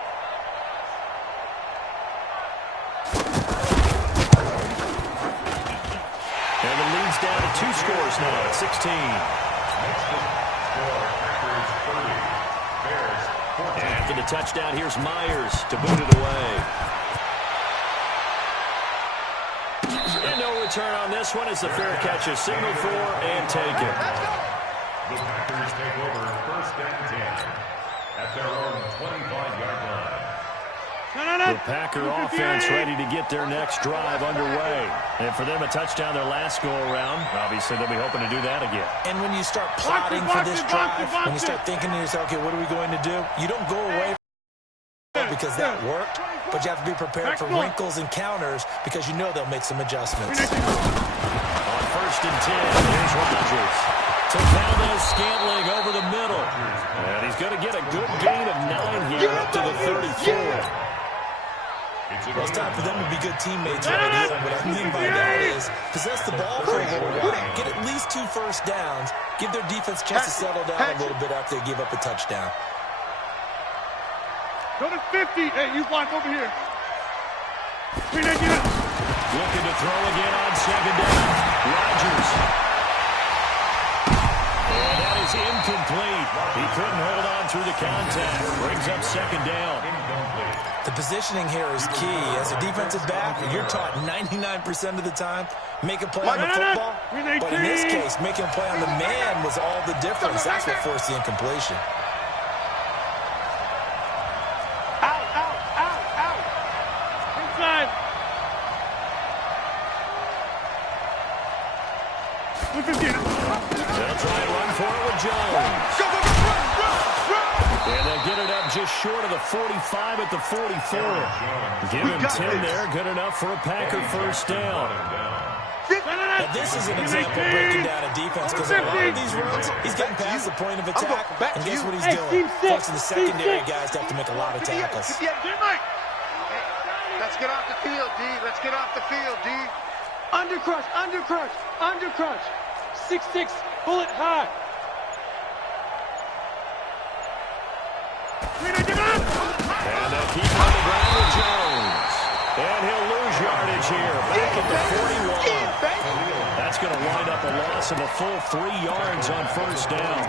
And the lead's down to 2 scores now at 16. After the touchdown, here's Myers to boot it away. And no return on this one as the fair catch is signaled for and taken. The Packers take over 1st and 10 at their own 25-yard line. The Packer offense ready to get their next drive underway. And for them, a touchdown their last go-around. Obviously, they'll be hoping to do that again. And when you start plotting for this drive, when you start thinking to yourself, okay, what are we going to do? You don't go away because that worked, but you have to be prepared for wrinkles and counters because you know they'll make some adjustments. On 1st and 10, here's Rodgers. To Valdez-Scantling over the middle. And he's going to get a good gain of 9 here up to the 34. Well, it's time for them to be good teammates right here. What I mean by that is possess the ball for a little while, get at least 2 first downs, give their defense a chance to settle down a little bit after they give up a touchdown. Go to 50. Hey, you block over here. Looking to throw again on 2nd down. Rodgers. And that is incomplete. He couldn't hold on through the contact. Brings up 2nd down. The positioning here is key. As a defensive back, you're taught 99% of the time, make a play on the football. But in this case, making a play on the man was all the difference. That's what forced the incompletion. Out. Inside. They'll try and run for it with Jones. Go, And they'll get it up just short of the 45 at the 44. Give him 10 there. Good enough for a Packer first down. Now, this is an example of breaking down a defense because a lot of these runs, he's getting past the point of attack. And guess what he's doing? Forcing the secondary guys to have to make a lot of tackles. Let's get off the field, D. Let's get off the field, D. Undercrush. 6'6", bullet high. And they'll keep on the ground with Jones. And he'll lose yardage here. Back at the 41. That's going to wind up a loss of a full 3 yards on first down.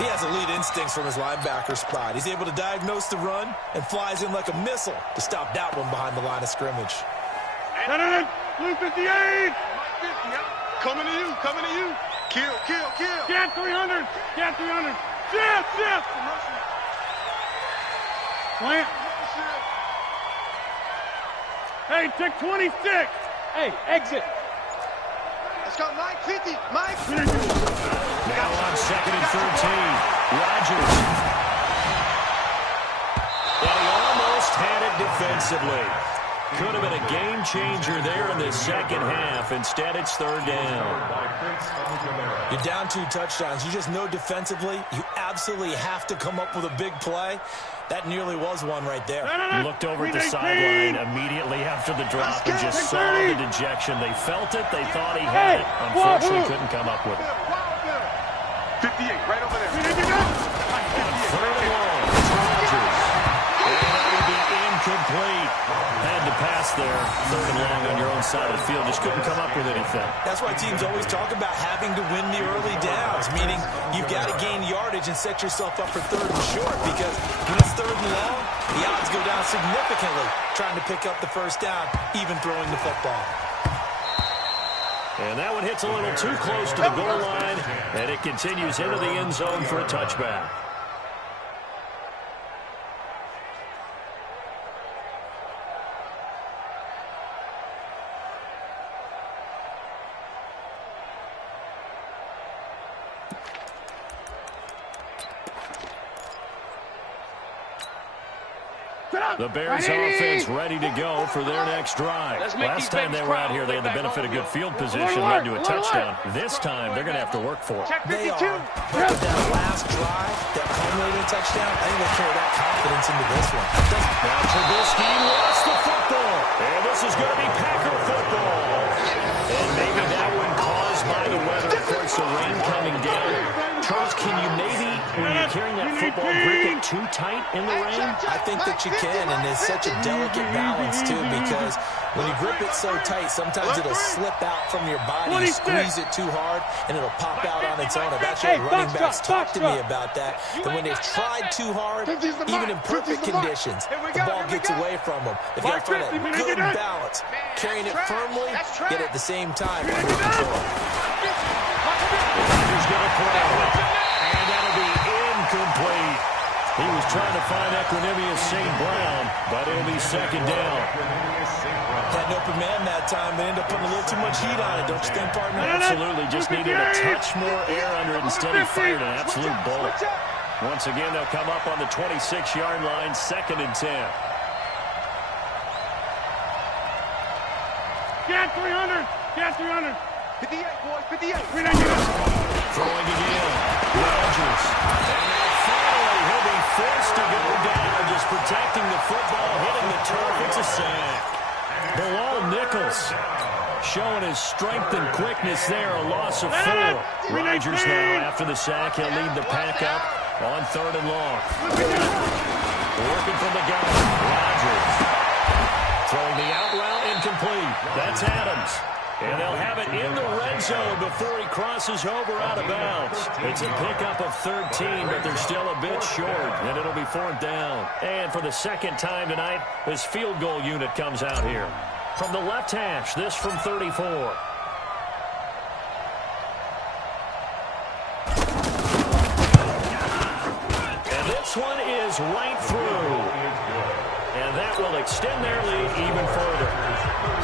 He has elite instincts from his linebacker spot. He's able to diagnose the run and flies in like a missile to stop that one behind the line of scrimmage. Blue 58. Coming to you, coming to you. Kill, kill, kill. Get 300. Get 300. Shift, shift. Plant. Hey, check 26. Hey, exit. Let's go, Mike 50. Mike. Now on 2nd and 13. Rodgers. And he almost had it defensively. Could have been a game changer there in the second half. Instead, it's 3rd down. You're down 2 touchdowns. You just know defensively you absolutely have to come up with a big play. That nearly was one right there. He looked over at the sideline immediately after the drop and just saw the dejection. They felt it. They thought he had it. Unfortunately, couldn't come up with it. 58, right over there. On 3rd and long, Rodgers. And that would be incomplete. Had to pass there. 3rd and long on your own side of the field. Just couldn't come up with anything. That's why teams always talk about having to win the early downs, meaning you've got to gain yardage and set yourself up for 3rd and short, because when it's 3rd and long, the odds go down significantly trying to pick up the first down, even throwing the football. And that one hits a little too close to the goal line, and it continues into the end zone for a touchback. The Bears offense ready to go for their next drive. Last time they were out here, they had the benefit of good field position, led to a touchdown. This time, they're going to have to work for it. They are. But that last drive, that culminating touchdown, I think they carry that confidence into this one. Now Trubisky lost the football. And this is going to be Packer football. And maybe that one caused by the weather. Of course, the rain coming down. Charles, can you maybe, when you're carrying that football, grip it too tight in the rain? I think that you can, and it's such a delicate balance, too, because when you grip it so tight, sometimes it'll slip out from your body. You squeeze it too hard, and it'll pop out on its own. I've actually had running backs talk to me about that, that when they've tried too hard, even in perfect conditions, the ball gets away from them. They've got to find that good balance, carrying it firmly, yet at the same time under control. Rodgers going to throw, and that'll be incomplete. He was trying to find Equanimous St. Brown, but it'll be 2nd down. Had an open man that time, but ended up putting a little too much heat on it, don't you think, partner? Absolutely, just needed a touch more air under it. Instead, he fired an absolute bullet. Once again, they'll come up on the 26-yard line, 2nd and 10. Get 300. Get 300. 58, boys, 58. Throwing again. Rodgers. And now finally, he'll be forced to go down, just protecting the football, hitting the turf. It's a sack. Bilal Nichols showing his strength and quickness there. A loss of 4. Rodgers now, after the sack, he'll lead the pack up on 3rd and long. Working from the gun. Rodgers. Throwing the out route, incomplete. That's Adams. And they'll have it in the red zone before he crosses over out of bounds. It's a pickup of 13, but they're still a bit short, and it'll be 4th down. And for the 2nd time tonight, this field goal unit comes out here. From the left hash, this from 34. And this one is right through. And that will extend their lead even further.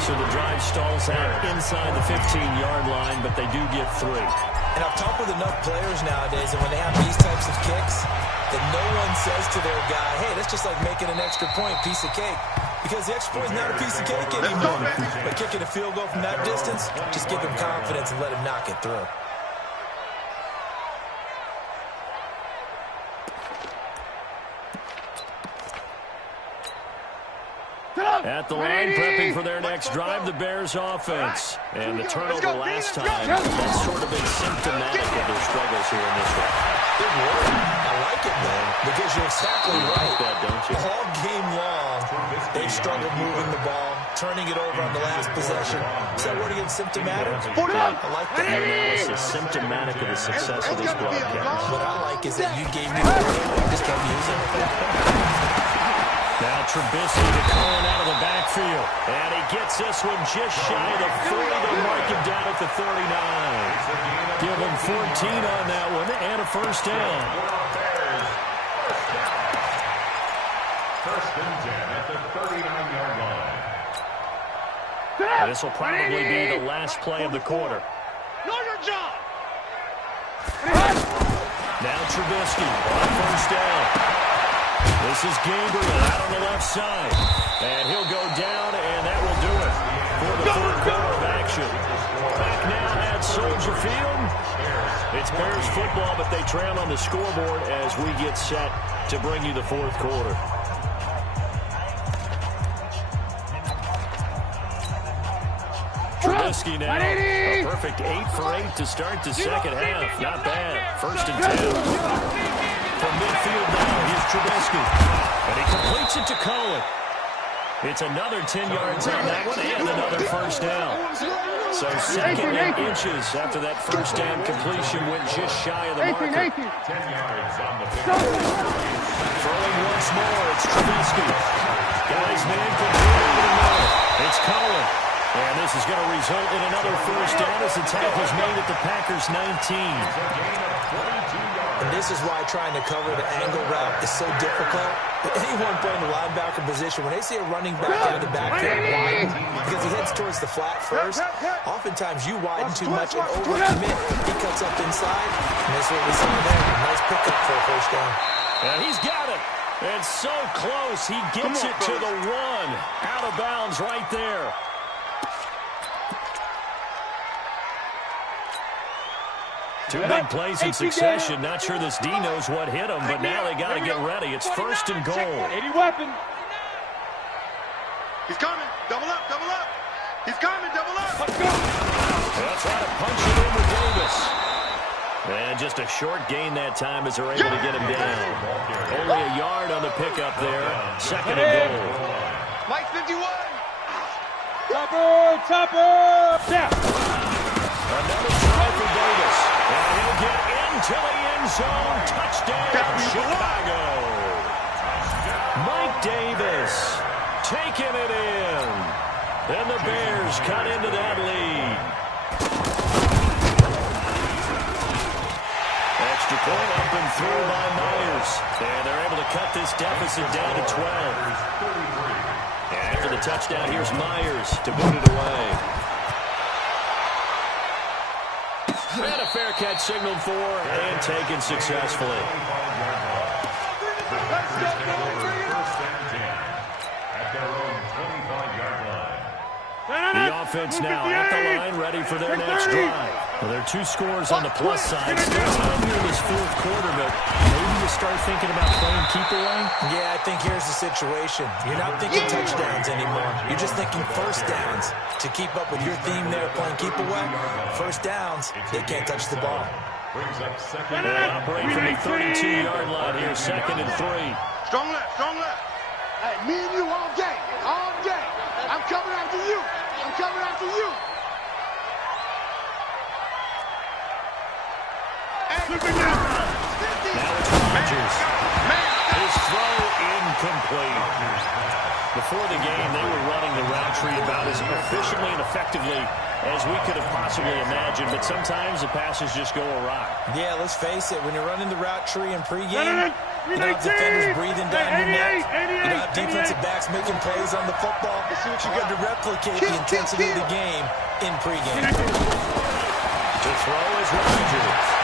So the drive stalls out inside the 15-yard line, but they do get 3. And I've talked with enough players nowadays, and when they have these types of kicks, that no one says to their guy, hey, that's just like making an extra point, piece of cake. Because the extra point is not a piece of cake anymore. But kicking a field goal from that distance, just give him confidence and let him knock it through. At the line, prepping for their next drive, the Bears offense. And the turnover last time, that's sort of been symptomatic of their struggles here in this one. Big word. I like it, man, because you're exactly right. Like that, don't you? All game long, they've struggled moving the ball, turning it over on the last possession. Is that word against symptomatic? I like that. Analysis symptomatic of the success of this broadcast. What I like is that you gave me the word. I just kept using it. Now Trubisky to Cohen out of the backfield. And he gets this one just shy of the 40. They'll mark him down at the 39. Give him 14 on that one and a first down. First and 10 at the 39-yard line. This will probably be the last play of the quarter. Know your job. Now Trubisky on first down. This is Gabriel out on the left side. And he'll go down, and that will do it for the third quarter of action. Back now at Soldier Field. It's Bears football, but they trail on the scoreboard as we get set to bring you the fourth quarter. Trubisky now, a perfect 8 for 8 to start the second half. Not bad. First and 10. From midfield now, here's Trubisky. And he completes it to Cohen. It's another 10 yards on that one and another first down. So second and inches after that first down completion went just shy of the marker. 10 yards on the field. Throwing once more, it's Trubisky. Guys, man, complete. It's Cohen. And this is going to result in another first down as the tackle is made at the Packers' 19. And this is why trying to cover the angle route is so difficult. Anyone playing the linebacker position, when they see a running back out of the backfield widen, because he heads towards the flat first, oftentimes you widen too much and overcommit. He cuts up inside, and that's what we saw there. Nice pickup for a first down. And he's got it. It's so close. He gets it to the 1. Out of bounds right there. Two big plays in succession. Not sure this D knows what hit him, but now they got to get ready. It's first and goal. 80 weapon. He's coming. Double up, double up. He's coming, double up. Let's go. They'll try to punch it in with Davis. And just a short gain that time as they're able to get him down. Only a yard on the pickup there. Second and goal. Mike 51. Topper. Yeah. Another try for Davis. And he'll get into the end zone. Touchdown, Chicago. Mike Davis taking it in. And the Bears cut into that lead. Extra point up and through by Myers. And they're able to cut this deficit down to 12. And after the touchdown, here's Myers to boot it away. And a fair catch signaled for and taken successfully. The offense now at the line, ready for their next drive. Well, there are 2 scores on the plus side. Still time here in this fourth quarter, but maybe you start thinking about playing keep away? Yeah, I think here's the situation. You're not thinking touchdowns anymore. You're just thinking first downs. To keep up with your theme there, playing keep away, first downs, they can't touch the ball. They operate from the 32-yard line here, second and 3. Strong left, strong left. Hey, me and you all day, all day. I'm coming after you. I'm coming after you. Now it's Rodgers. His throw incomplete. Before the game, they were running the route tree about as efficiently and effectively as we could have possibly imagined, but sometimes the passes just go awry. Yeah, let's face it, when you're running the route tree in pregame, you don't have defenders breathing down your neck. You don't have defensive backs making plays on the football. You got to replicate the intensity of the game in pregame. To throw is Rodgers.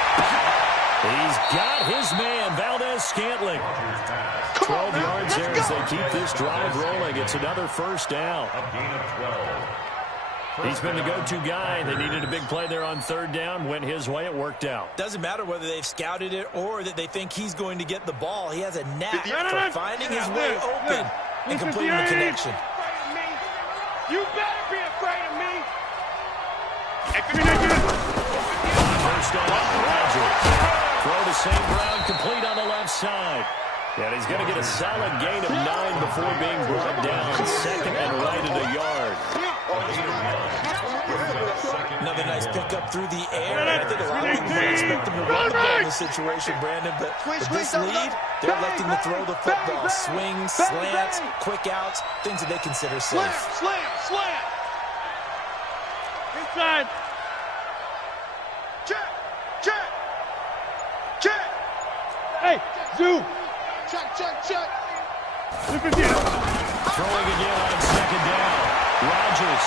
He's got his man, Valdez-Scantling. 12 yards there as they keep this drive rolling. It's another first down. He's been the go-to guy. They needed a big play there on third down. Went his way. It worked out. Doesn't matter whether they've scouted it or that they think he's going to get the ball. He has a knack for finding his way open and completing the connection. You better be afraid of me. First down, Rodgers. Throw to St. Brown, complete on the left side. And he's going to get a solid gain of 9 before being brought down. Second and right at a yard. Another nice pickup through the air. I think a lot of people might expect them to run the ball in this situation, Brandon. But with this lead, they're electing to throw the football. Swings, slants, quick outs, things that they consider safe. Slam. Inside. Check. Hey, Zoo. Check. Look again. Throwing again on second down. Rodgers.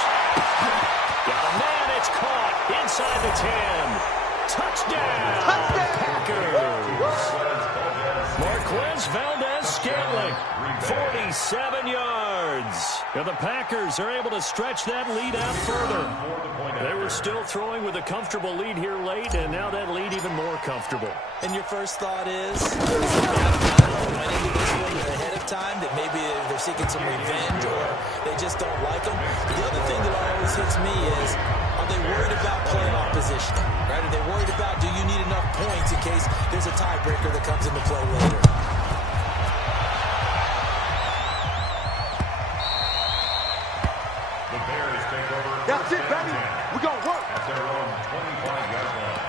Got a man. It's caught inside the 10. Touchdown. Packers. Marquez Valdez-Scantling. 47 yards. And the Packers are able to stretch that lead out further. They were still throwing with a comfortable lead here late, and now that lead even more comfortable. And your first thought is went into this one ahead of time, that maybe they're seeking some revenge or they just don't like them. The other thing that always hits me is, are they worried about playoff positioning? Right? Are they worried about, do you need enough points in case there's a tiebreaker that comes into play later? The Bears take over. That's it, baby. We're going to work. At their own 25-yard line.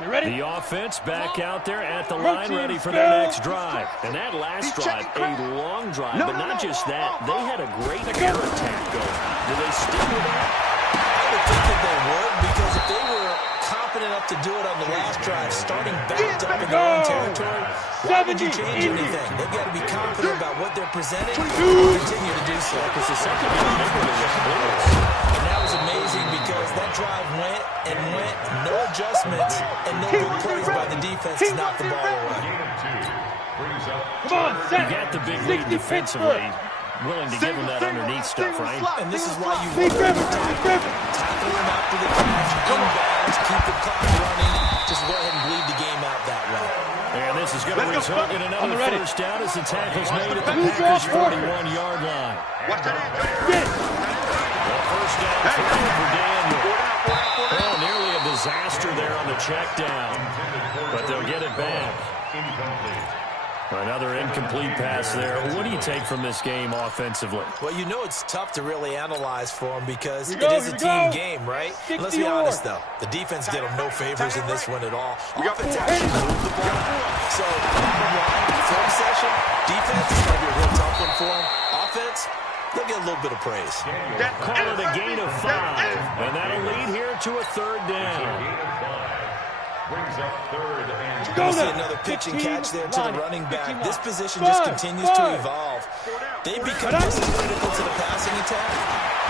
You ready? The offense back out there at the line, ready for their next drive. And that last drive, a long drive, but not just that. They had a great air attack going. Do they stick with that? I would think that they would, because if they were confident enough to do it on the last drive, starting backed up in their own territory, why would you change anything? They've got to be confident about what they're presenting and continue to do so. Because the second half was And that was amazing, because that drive went, no adjustments, and no good plays by the defense to knock the ball away. Come on, set. You got the big lead defensively. Willing to give him that underneath stuff, right? And this is why you want to tackle him after the catch, inbounds, keep the clock running, just go ahead and bleed the game out that way. And this is going to result in another first down as the tackle's made at the Packers' 41-yard line. Watch that in. Get it. First down throw for Daniel. Oh, nearly a disaster there on the check down. But they'll get it back. Another incomplete pass there. What do you take from this game offensively? Well, you know it's tough to really analyze for them, because it is a team game, right? Let's be honest, though. The defense did them no favors in this one at all. Offense actually moved the ball. So, bottom line, throw session, defense is going to be a real tough one for them. Offense, they'll get a little bit of praise. Call it a gain of 5. And that'll lead here to a third down. Brings up third and You see another pitch and catch there to the running back. This position just continues to evolve. They become just as critical to the passing attack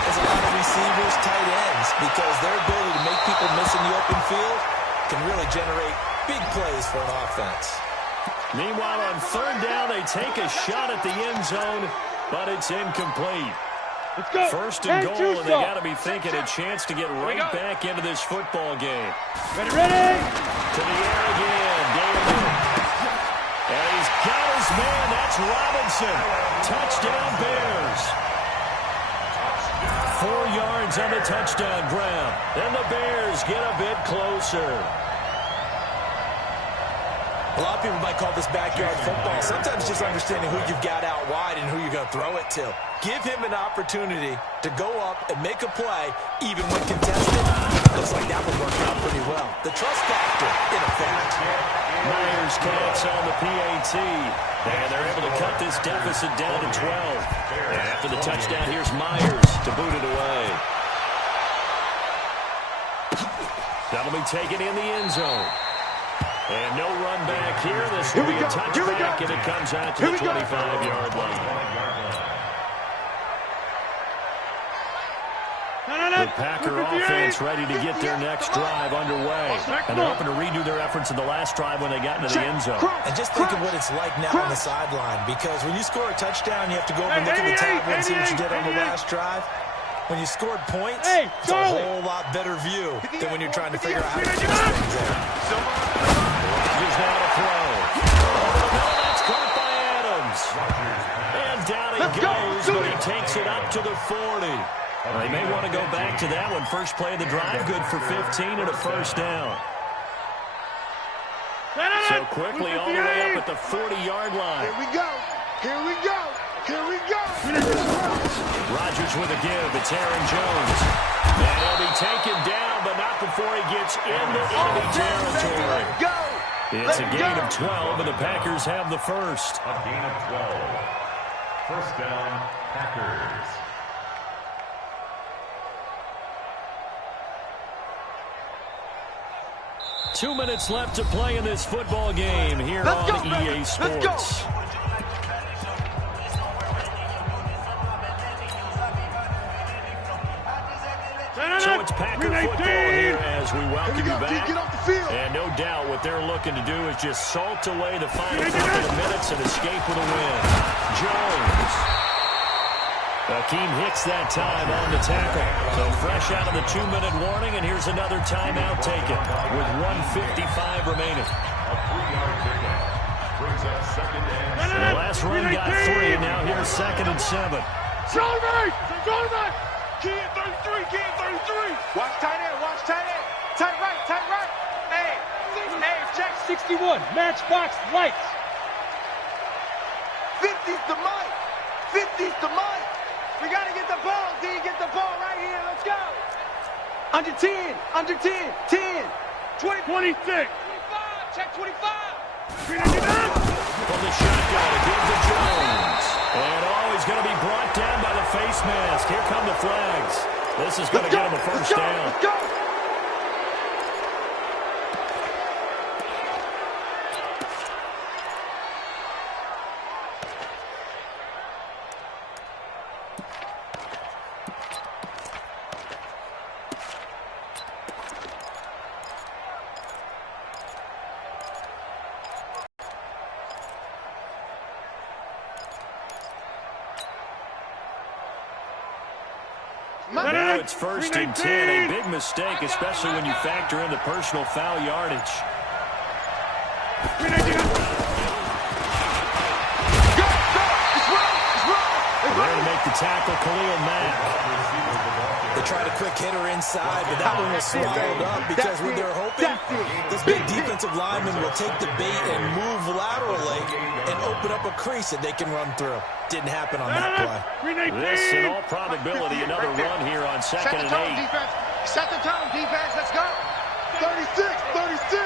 as a lot of receivers, tight ends, because their ability to make people miss in the open field can really generate big plays for an offense. Meanwhile, on third down, they take a shot at the end zone, but it's incomplete. Let's go. First and goal, and they got to be thinking a chance to get right back into this football game. Ready. To the air again, Daniel. And he's got his man. That's Robinson. Touchdown, Bears. 4 yards on the touchdown ground. Then the Bears get a bit closer. A lot of people might call this backyard football. Sometimes just understanding who you've got out wide and who you're going to throw it to. Give him an opportunity to go up and make a play, even when contested. Looks like that would work out pretty well. The trust factor, in effect. Myers connects on the PAT. And they're able to cut this deficit down to 12. And after the touchdown, here's Myers to boot it away. That'll be taken in the end zone. And no run back here. This will be a touchback, and it comes out to the 25-yard line. The Packer offense ready to get their next drive underway. And they're hoping to redo their efforts in the last drive when they got into the end zone. And just think of what it's like now on the sideline, because when you score a touchdown, you have to go over and look at the tablet and see what you did on the last drive. When you scored points, it's a whole lot better view than when you're trying to figure out how to fix things there. Rodgers now to throw. No, that's caught by Adams. And down he goes, but he takes it up to the 40. They may want to go back to that one. First play of the drive, good for 15 and a first down. So quickly all the way up at the 40-yard line. Here we go. Here we go. Here we go. Rodgers with a give. It's Aaron Jones. And he'll be taken down, but not before he gets into enemy territory. Go. It's a gain of 12, and the Packers have the first. A gain of 12. First down, Packers. Two minutes left to play in this football game here on EA Sports. So it's Packer football here as we welcome you back. And no doubt what they're looking to do is just salt away the final couple of minutes and escape with a win. Jones. Akeem Hicks that time on the tackle. So fresh out of the 2-minute warning, and here's another timeout taken with 1:55 remaining. A 3-yard pickup brings up second and The last run got 3, now here's 2nd and 7. Johnny! Johnny! Key in 33, key in 33. Watch tight end, watch tight end. Tight right, tight right. Hey, check. 61, matchbox lights. 50's the mic. 50's the mic. We got to get the ball, D. Get the ball right here. Let's go. Under 10, under 10, 10. 20, 26. 25, check 25. From the shotgun, a give to Jones. And he's going to be brought down by the face mask. Here come the flags. This is going to get him a first down. Let's go. Now it's 1st and 10. A big mistake, especially when you factor in the personal foul yardage. There to make the tackle, Khalil Mack. They tried a quick hitter inside, but that one was swallowed up because what they're hoping, this big defensive lineman will take the bait and move laterally and open up a crease that they can run through. Didn't happen on that play. This, in all probability, another run here on 2nd and 8. Defense. Set the tone, defense. Let's go. 36, 36.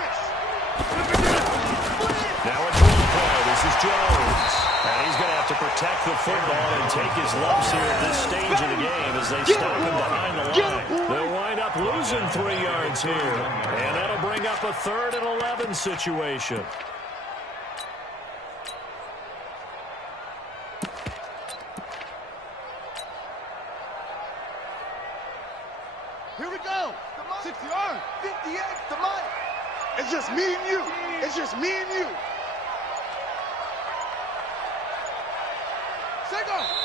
Now a draw play. This is Jones. And he's going to have to protect the football and take his lumps here at this stage of the game as they stop him behind the line. They'll wind up losing 3 yards here. And that'll bring up a 3rd and 11 situation. Here we go. 60 yards. 58, the mic. It's just me and you. It's just me and you.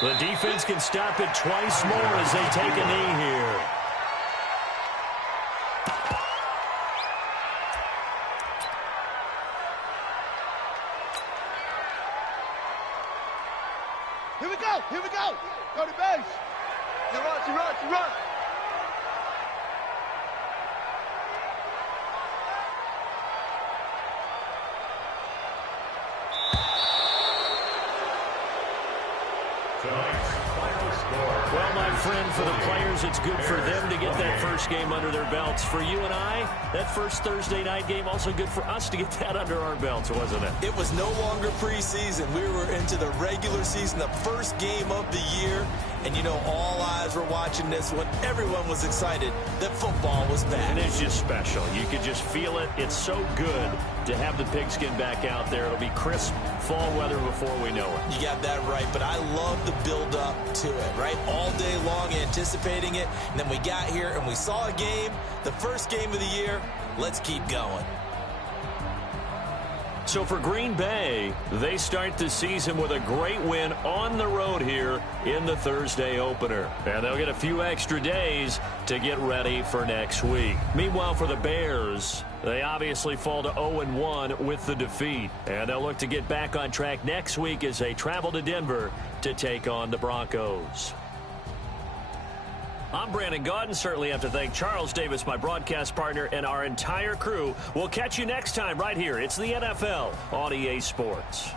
The defense can stop it twice more as they take a knee here. Here we go. Here we go. Go to base. You run, you run, you run. Well, my friend, for the players, it's good for them to get that first game under their belts. For you and I, that first Thursday night game, also good for us to get that under our belts, wasn't it? It was no longer preseason. We were into the regular season, the first game of the year. And, you know, all eyes were watching this one. Everyone was excited that football was back. And it's just special. You could just feel it. It's so good to have the pigskin back out there. It'll be crisp fall weather before we know it. You got that right, but I love the build-up to it, right? All day long anticipating it, and then we got here and we saw a game, the first game of the year. Let's keep going. So for Green Bay, they start the season with a great win on the road here in the Thursday opener. And they'll get a few extra days to get ready for next week. Meanwhile, for the Bears, they obviously fall to 0-1 with the defeat. And they'll look to get back on track next week as they travel to Denver to take on the Broncos. I'm Brandon Gaudin. Certainly have to thank Charles Davis, my broadcast partner, and our entire crew. We'll catch you next time right here. It's the NFL on EA Sports.